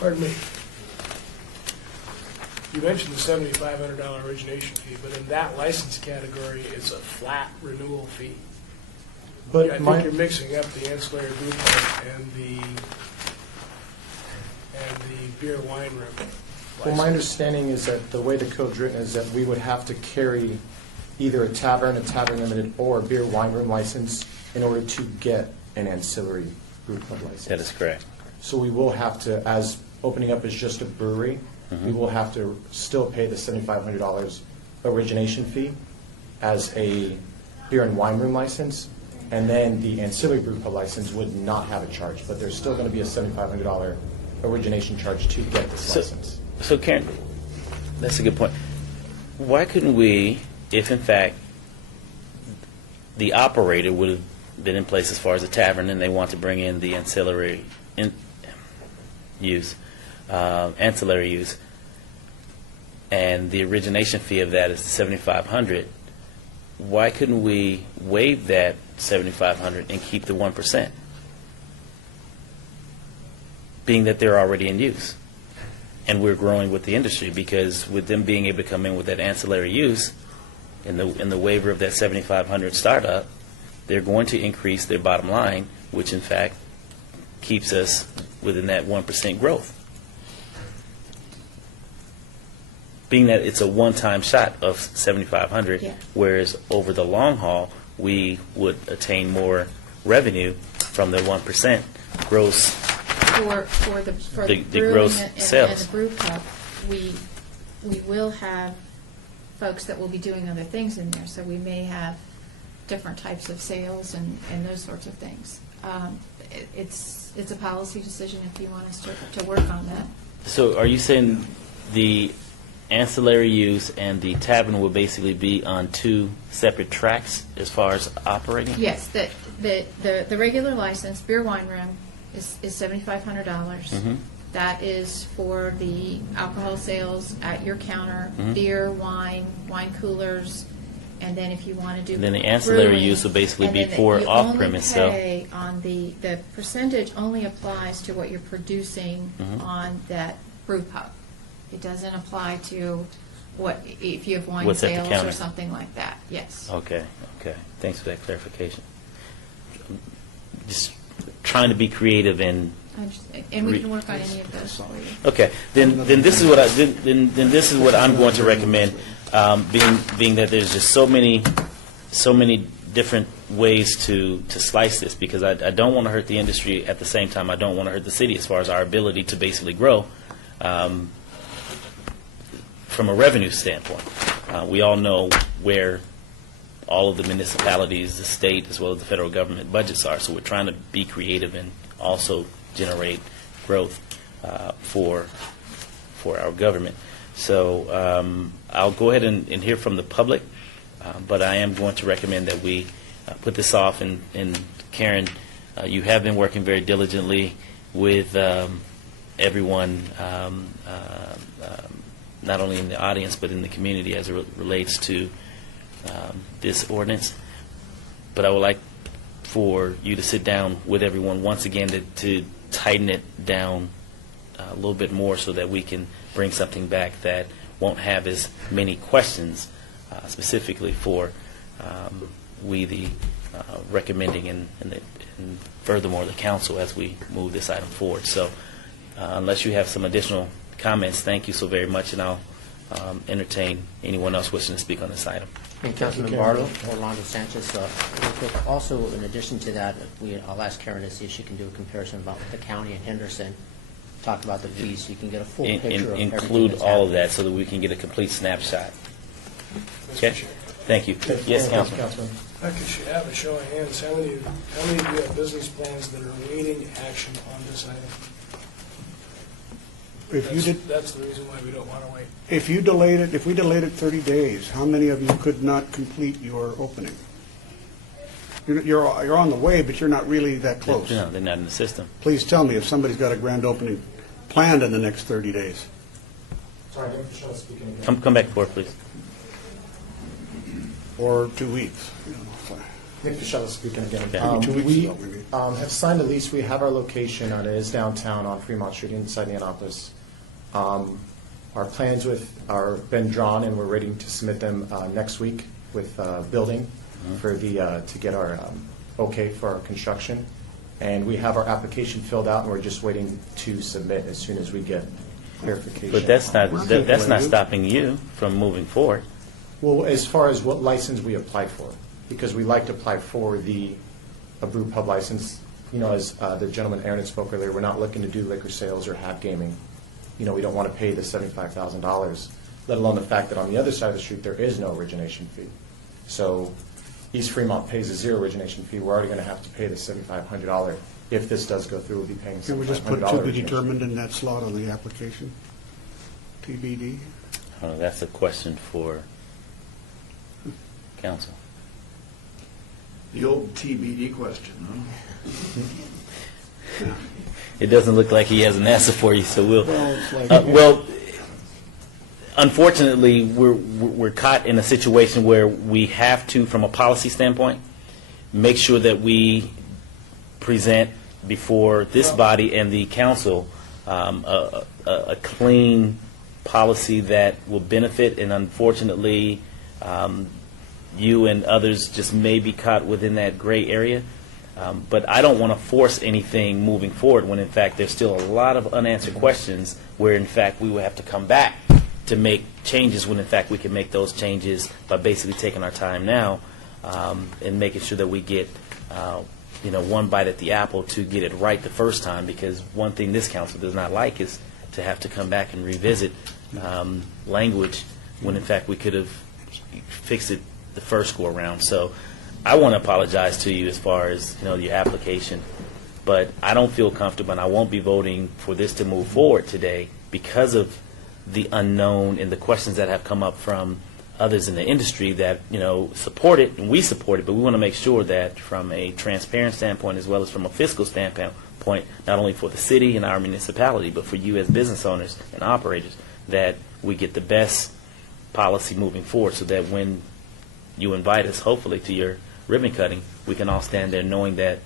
Pardon me. You mentioned the $7,500 origination fee, but in that license category, it's a flat renewal fee. But I my- think you're mixing up the ancillary brew pub and the beer wine room. Well, my license. understanding is that the way the code's written is that we would have to carry either a tavern limited, or a beer wine room license in order to get an ancillary brew pub license. That is correct. So we will have to, as opening up as just a brewery, we will have to still pay the $7,500 origination fee as a beer and wine room license, and then the ancillary brew pub license would not have a charge, but there's still going to be a $7,500 origination charge to get this license. So Karen, that's a good point. Why couldn't we, if in fact the operator would have been in place as far as a tavern and they want to bring in the ancillary use, and the origination fee of that is $7,500, why couldn't we waive that $7,500 and keep the 1%? Being that they're already in use. And we're growing with the industry, because with them being able to come in with that ancillary use in the waiver of that $7,500 startup, they're going to increase their bottom line, which in fact keeps us within that 1% growth. Being that it's a one-time shot of $7,500, Yeah. whereas over the long haul, we would attain more revenue from the 1% gross. For the The brewing gross and sales. the brew pub, we will have folks that will be doing other things in there, so we may have different types of sales and those sorts of things. It's a policy decision if you want us to work on that. So are you saying the ancillary use and the tavern will basically be on two separate tracks as far as operating? Yes, the regular license, beer wine room, is $7,500. Mhm. That is for the alcohol sales at your counter, Mhm. beer, wine coolers, and then if you want to do And then the ancillary brewing, use will basically and be then for you off-premise only sale. pay on the percentage only applies to what you're producing Mhm. on that brew pub. It doesn't apply to what, if you have wine What's at the sales counter. or something like that, yes. Okay. Thanks for that clarification. Just trying to be creative and, And we can work on any of those for you. okay, then this is what then this is what I'm going to recommend, being that there's just so many different ways to slice this, because I don't want to hurt the industry. At the same time, I don't want to hurt the city as far as our ability to basically grow from a revenue standpoint. We all know where all of the municipalities, the state, as well as the federal government budgets are, so we're trying to be creative and also generate growth for our government. So I'll go ahead and hear from the public, but I am going to recommend that we put this off. And Karen, you have been working very diligently with everyone, not only in the audience but in the community as it relates to this ordinance. But I would like for you to sit down with everyone once again to tighten it down a little bit more, so that we can bring something back that won't have as many questions, specifically for we, the recommending and furthermore the council, as we move this item forward. So unless you have some additional comments, thank you so very much, and I'll entertain anyone else wishing to speak on this item. And Councilman Barlow, Orlando Sanchez, real quick. Also, in addition to that, I'll ask Karen to see if she can do a comparison about the county and Henderson. Talk about the fees, so you can get a full picture of everything Include that's all of happening. that so that we can get a complete snapshot. Mr. Okay? Chair. Thank you. Yes, Councilman. If I could have a show of hands, how many of you have business plans that are awaiting action on this item? That's the reason why we don't want to wait. If we delayed it 30 days, how many of you could not complete your opening? You're on the way, but you're not really that close. No, they're not in the system. Please tell me if somebody's got a grand opening planned in the next 30 days. Sorry, Nick Fischel speaking again. Come back forward, please. Or 2 weeks. Nick Fischel speaking again. Okay. 2 weeks We ago, maybe. have signed a lease. We have our location, and it is downtown on Fremont Street inside Indianapolis. Our plans are been drawn, and we're ready to submit them next week with building for to get our okay for our construction. And we have our application filled out, and we're just waiting to submit as soon as we get clarification. But that's not stopping you from moving forward. Well, as far as what license we applied for, because we like to apply for a brew pub license. You know, as the gentleman Aaron had spoke earlier, we're not looking to do liquor sales or have gaming. You know, we don't want to pay the $75,000, let alone the fact that on the other side of the street, there is no origination fee. So East Fremont pays a zero origination fee. We're already going to have to pay the $7,500. If this does go through, we'll be paying $7,500. Can we just put to be origination. determined in that slot on the application? TBD? That's a question for council. The old TBD question, huh? It doesn't look like he has an answer for you, so we'll. Well, it's like- Well, unfortunately, we're caught in a situation where we have to, from a policy standpoint, make sure that we present before this body and the council a clean policy that will benefit, and unfortunately, you and others just may be caught within that gray area. But I don't want to force anything moving forward when, in fact, there's still a lot of unanswered questions where, in fact, we will have to come back to make changes when, in fact, we can make those changes by basically taking our time now and making sure that we get, one bite at the apple to get it right the first time, because one thing this council does not like is to have to come back and revisit language when in fact we could have fixed it the first go around. So I want to apologize to you as far as, your application, but I don't feel comfortable, and I won't be voting for this to move forward today because of the unknown and the questions that have come up from others in the industry that, support it, and we support it, but we want to make sure that from a transparent standpoint as well as from a fiscal standpoint, not only for the city and our municipality, but for you as business owners and operators, that we get the best policy moving forward, so that when you invite us, hopefully, to your ribbon cutting, we can all stand there knowing that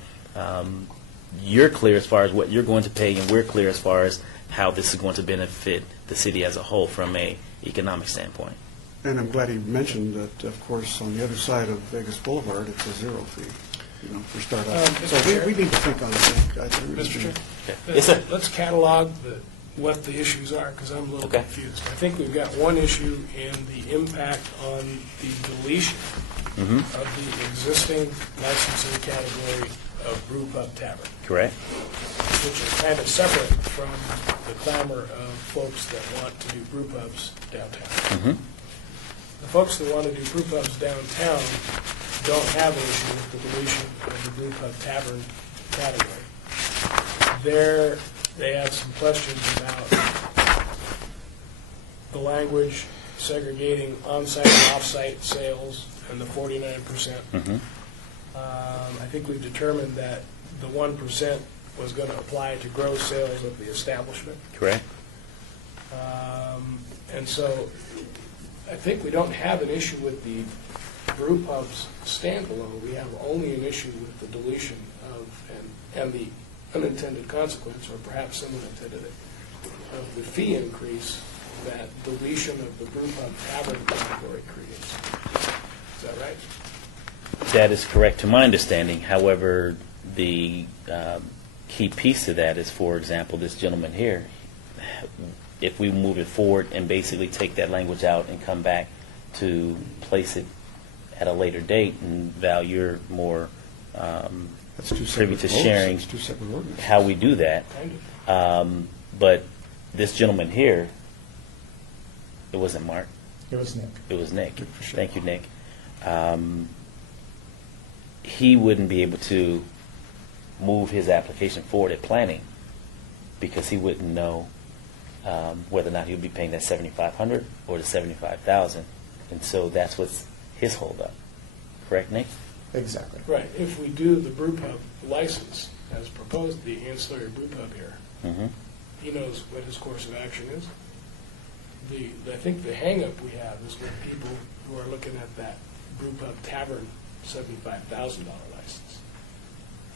you're clear as far as what you're going to pay, and we're clear as far as how this is going to benefit the city as a whole from a economic standpoint. And I'm glad he mentioned that, of course, on the other side of Vegas Boulevard, it's a zero fee, for startup. Mr. So Chair? we need to think on this. Mr. Chair, Yes, sir. let's catalog what the issues are, because I'm a little Okay. confused. I think we've got one issue in the impact on the deletion of the existing licensing category of brew pub tavern, Correct? which is kind of separate from the clamor of folks that want to do brew pubs downtown. The folks that want to do brew pubs downtown don't have an issue with the deletion of the brew pub tavern category. They have some questions about the language segregating on-site and off-site sales and the 49%. I think we've determined that the 1% was going to apply to gross sales of the establishment. Correct? And so I think we don't have an issue with the brew pubs standalone. We have only an issue with the deletion of, and the unintended consequence, or perhaps some unintended, of the fee increase that deletion of the brew pub tavern category creates. Is that right? That is correct to my understanding. However, the key piece to that is, for example, this gentleman here, if we move it forward and basically take that language out and come back to place it at a later date, and Val, you're more That's two privy separate to votes. sharing It's two separate ordinances. how we do that. Kind of. But this gentleman here, it wasn't Mark, It was Nick. it was Nick. Nick Fischel. Thank you, Nick. He wouldn't be able to move his application forward at planning because he wouldn't know whether or not he would be paying that $7,500 or the $75,000, and so that's what's his holdup. Correct, Nick? Exactly. Right. If we do the brew pub license as proposed, the ancillary brew pub here, Mm-hmm. he knows what his course of action is. I think the hangup we have is with people who are looking at that brew pub tavern $75,000 license,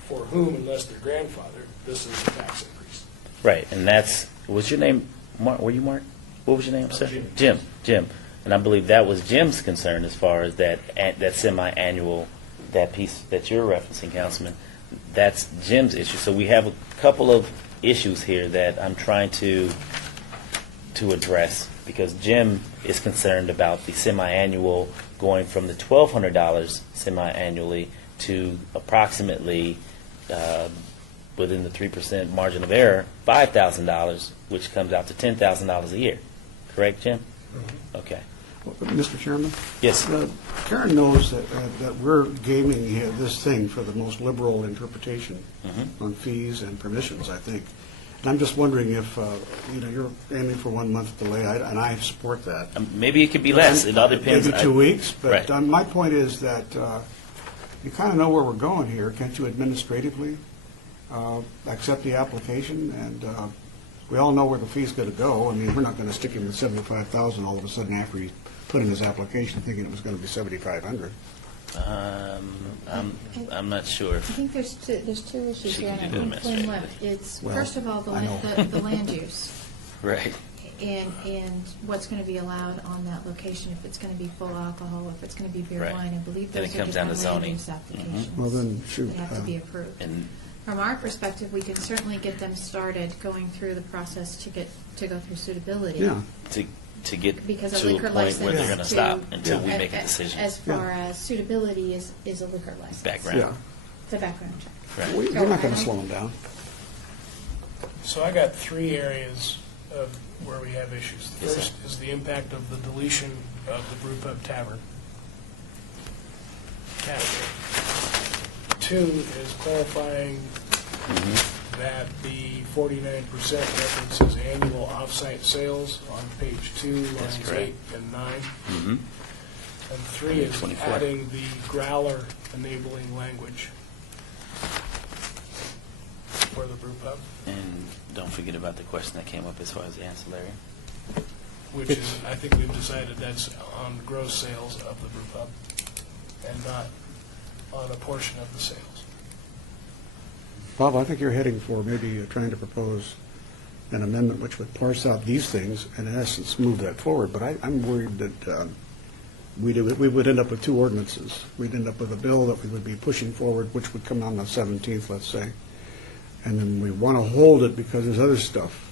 for whom, unless they're grandfathered, this is a tax increase. Right, and was your name Mark? Were you Mark? What was your name, sir? Jim. Jim. And I believe that was Jim's concern as far as that semi-annual, that piece that you're referencing, Councilman. That's Jim's issue. So we have a couple of issues here that I'm trying to address, because Jim is concerned about the semi-annual going from the $1,200 semi-annually to approximately, within the 3% margin of error, $5,000, which comes out to $10,000 a year. Correct, Jim? Okay. Well, Mr. Chairman? Yes. Karen knows that we're gaming here this thing for the most liberal interpretation on fees and permissions, I think. And I'm just wondering if, you're aiming for 1 month delay, and I support that. Maybe it could be less. It all depends. Maybe 2 weeks, but Right. my point is that you kind of know where we're going here. Can't you administratively accept the application? And we all know where the fee's going to go. I mean, we're not going to stick him with $75,000 all of a sudden after he put in his application thinking it was going to be $7,500. I'm not sure. I think there's two issues She here, can and do I the think Flynn administrative. left. It's, Well, first of all, I know. the land use, Right. and what's going to be allowed on that location, if it's going to be full alcohol, if it's going to be beer, Right. wine. I believe Then those it are comes down to different land zoning. use applications. Well, then, shoot, That have to be approved. And From our perspective, we can certainly get them started going through the process to go through suitability. Yeah. Because a to a liquor point license. where they're going to to- stop until we a- make a a- decision. As far as suitability is a liquor license. Background. Yeah. It's a background check. Right. We're not going to slow them down. So I got three areas of where we have issues. The Yes, sir. first is the impact of the deletion of the brew pub tavern category. Two is clarifying that the 49% references annual off-site sales on page 2, That's lines correct. 8 and 9. Mhm. And 3 is 24. adding the growler enabling language for the brew pub, And don't forget about the question that came up as far as ancillary. which is, I think we've decided that's on gross sales of the brew pub and not on a portion of the sales. Bob, I think you're heading for maybe trying to propose an amendment which would parse out these things and in essence move that forward. But I'm worried that we would end up with two ordinances. We'd end up with a bill that we would be pushing forward, which would come on the 17th, let's say. And then we want to hold it because there's other stuff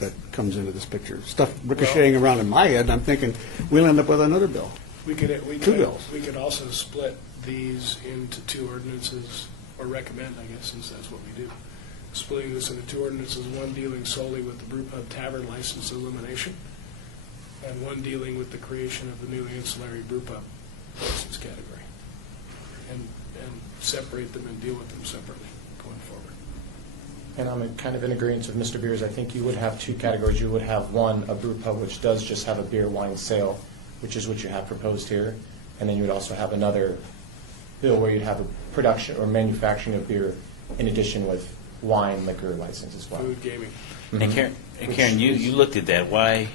that comes into this picture. Stuff ricocheting around in my head, and I'm thinking, we'll end up with another bill. We Two bills. We could also split these into two ordinances, or recommend, I guess, since that's what we do. Splitting this into two ordinances, one dealing solely with the brew pub tavern license elimination, and one dealing with the creation of the new ancillary brew pub license category. And separate them and deal with them separately going forward. And I'm kind of in agreement with Mr. Beers. I think you would have two categories. You would have one, a brew pub, which does just have a beer wine sale, which is what you have proposed here. And then you would also have another bill where you'd have a production or manufacturing of beer in addition with wine liquor license as well. Food, gaming. And Karen, you looked at that. Why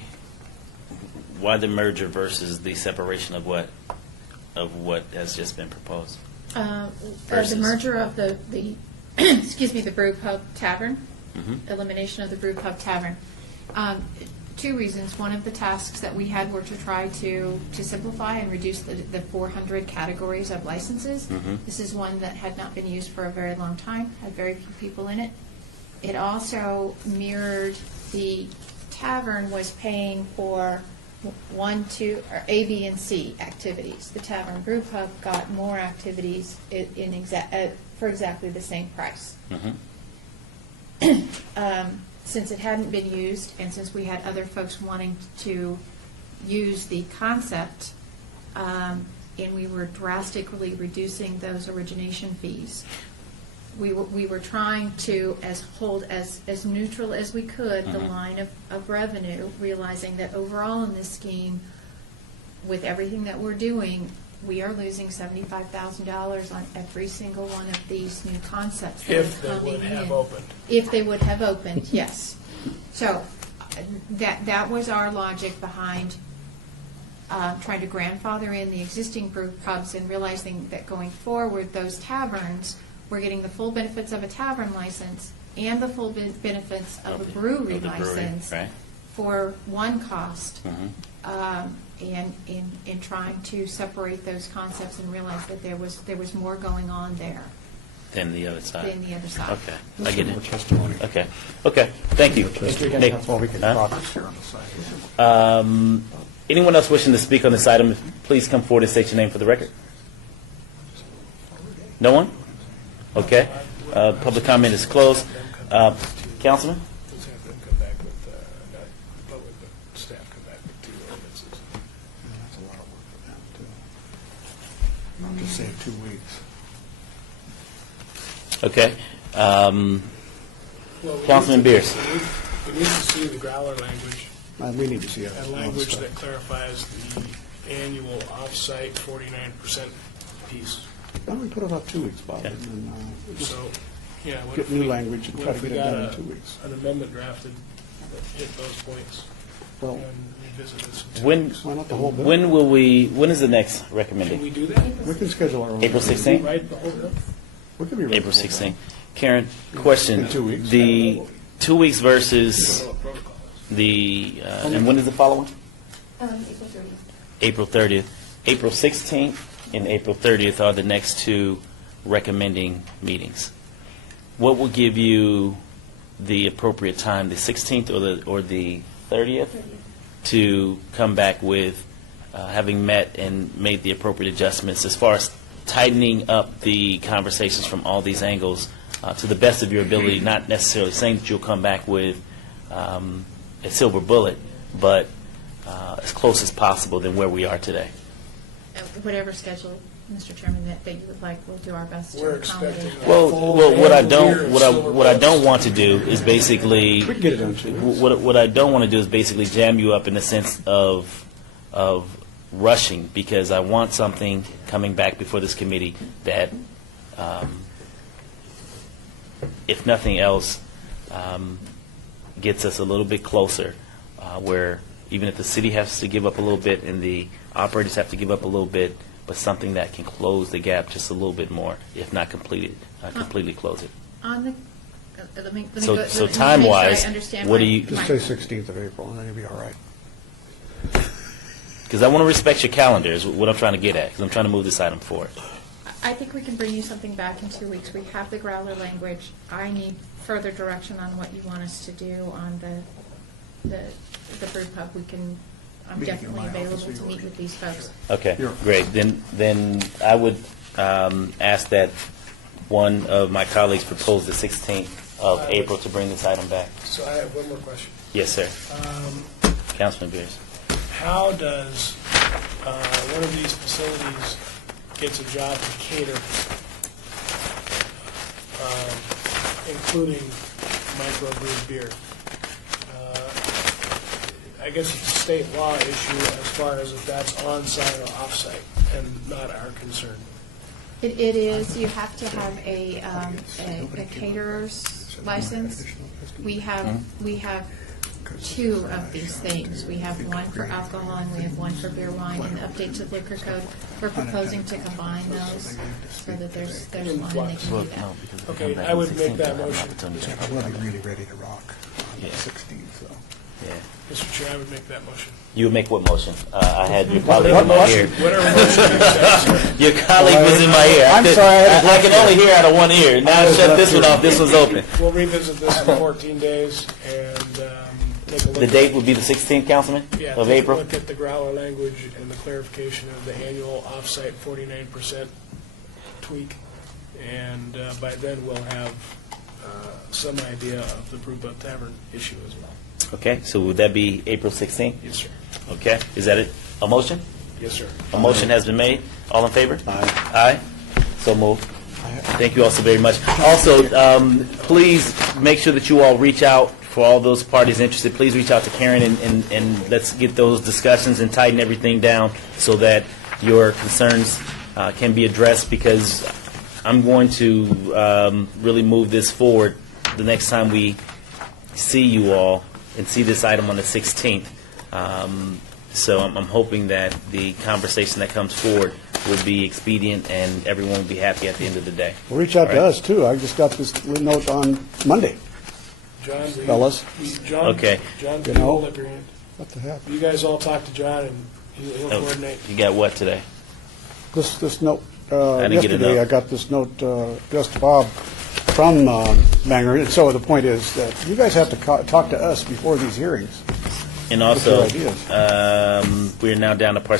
the merger versus the separation of what has just been proposed? The Versus- merger of the excuse me, the brew pub tavern, Mhm. elimination of the brew pub tavern. Two reasons. One of the tasks that we had were to try to simplify and reduce the 400 categories of licenses. Mhm. This is one that had not been used for a very long time, had very few people in it. It also mirrored the tavern was paying for one, two, or A, B, and C activities. The tavern brew pub got more activities for exactly the same price. Since it hadn't been used, and since we had other folks wanting to use the concept, and we were drastically reducing those origination fees, we were trying to hold as neutral as we could the line of revenue, realizing that overall in this scheme, with everything that we're doing, we are losing $75,000 on every single one of these new concepts that If are they coming would have in. opened. If they would have opened, yes. So that was our logic behind trying to grandfather in the existing brew pubs and realizing that going forward, those taverns were getting the full benefits of a tavern license and the full benefits of a brewery Of the brewery, license right. for one cost. Mhm. And in trying to separate those concepts and realize that there was more going on there Than the other side. than the other side. Okay, I get More it. testimony. Okay, thank you. Thank you again, Nick? Councilman. We can Huh? progress here on the side. Anyone else wishing to speak on this item, please come forward and state your name for the record. No one? Okay. Public comment is closed. Councilman? Let's have them come back with, not public, but staff come back with two ordinances. That's a lot of work for them, too. I'm just saying 2 weeks. Okay. Well, we Councilman need to- Beers. We need to see the growler language, We need to see it. and language that clarifies the annual off-site 49% piece. Why don't we put it off 2 weeks, Bob? Okay. And then, just So, yeah. what get if new we- language and what try to if we get it got done in a- 2 weeks. An amendment drafted that hit those points Well, and revisit this in 2 When, weeks. why not the whole bill? when is the next Can recommending? we do that? We can schedule our own. April 16th? Right, the whole bill? We could be ready. April for that. 16th. Karen, question. In 2 weeks. The 2 weeks versus Follow protocol. the, and when is the following? April 30th. April 30th. April 16th and April 30th are the next two recommending meetings. What will give you the appropriate time, the 16th or the 30th, to come back with, having met and made the appropriate adjustments as far as tightening up the conversations from all these angles to the best of your ability, not necessarily saying that you'll come back with a silver bullet, but as close as possible than where we are today. Whatever schedule, Mr. Chairman, that you would like, we'll do our best to We're accommodate. expecting Well, what I don't, Silver what I don't want to do is basically, We can get it done soon. what I don't want to do is basically jam you up in the sense of rushing, because I want something coming back before this committee that, if nothing else, gets us a little bit closer, where even if the city has to give up a little bit and the operators have to give up a little bit, but something that can close the gap just a little bit more, if not completely close it. On the, let me go. So let me make sure I time-wise, understand what do my- you- Just say 16th of April, and then you'll be all right. Because I want to respect your calendar is what I'm trying to get at, because I'm trying to move this item forward. I think we can bring you something back in 2 weeks. We have the growler language. I need further direction on what you want us to do on the brew pub. I'm Meeting in definitely my office, available we to meet ordered. with these folks. Okay, You're- great. Then I would ask that one of my colleagues propose the 16th of April to bring this item back. So I have one more question. Yes, sir. Councilman Beers. How does one of these facilities gets a job to cater, including microbrewed beer? I guess it's a state law issue as far as if that's on-site or off-site, and not our concern. It is, you have to have a caterer's license. We have two of these things. We have one for alcohol and we have one for beer, wine, and update to the liquor code. We're proposing to combine those so that there's one and they can do that. Okay, I would make that motion. I will be really ready to rock on the 16th, so. Yeah. Mr. Chair, I would make that motion. You would make what motion? I had your colleague in my ear. Whatever motion you say. Your colleague was in my ear. I'm sorry, I had a I can only hear out of one ear. Now I shut this one off. This one's open. We'll revisit this in 14 days and take a look. The date would be the 16th, Councilman, Yeah, of take April? a look at the growler language and the clarification of the annual off-site 49% tweak. And by then, we'll have some idea of the Brew Pub Tavern issue as well. Okay, so would that be April 16th? Yes, sir. Okay, is that it? A motion? Yes, sir. A motion has been made. All in favor? Aye. So moved. Thank you all so very much. Also, please make sure that you all reach out for all those parties interested. Please reach out to Karen and let's get those discussions and tighten everything down so that your concerns can be addressed, because I'm going to really move this forward the next time we see you all and see this item on the 16th. So I'm hoping that the conversation that comes forward would be expedient and everyone will be happy at the end of the day. Well, reach out to All right. us, too. I just got this little note on Monday. John, will you- Fellas. John, Okay. John, You can you know. hold up your hand? What the heck? You guys all talk to John, and he'll Oh, coordinate. you got what today? This note, I didn't get a yesterday, note. I got this note, just to Bob from Bangor. And so the point is that you guys have to talk to us before these hearings. And also, What's your ideas? we're now down to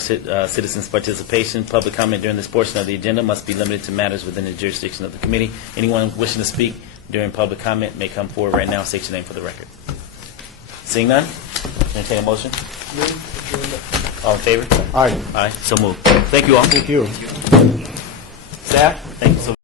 citizens' participation. Public comment during this portion of the agenda must be limited to matters within the jurisdiction of the committee. Anyone wishing to speak during public comment may come forward right now. State your name for the record. Seeing none, entertain a motion. Move adjournment. All in favor? Aye. Aye, so moved. Thank you all. Thank you. Staff, thank you so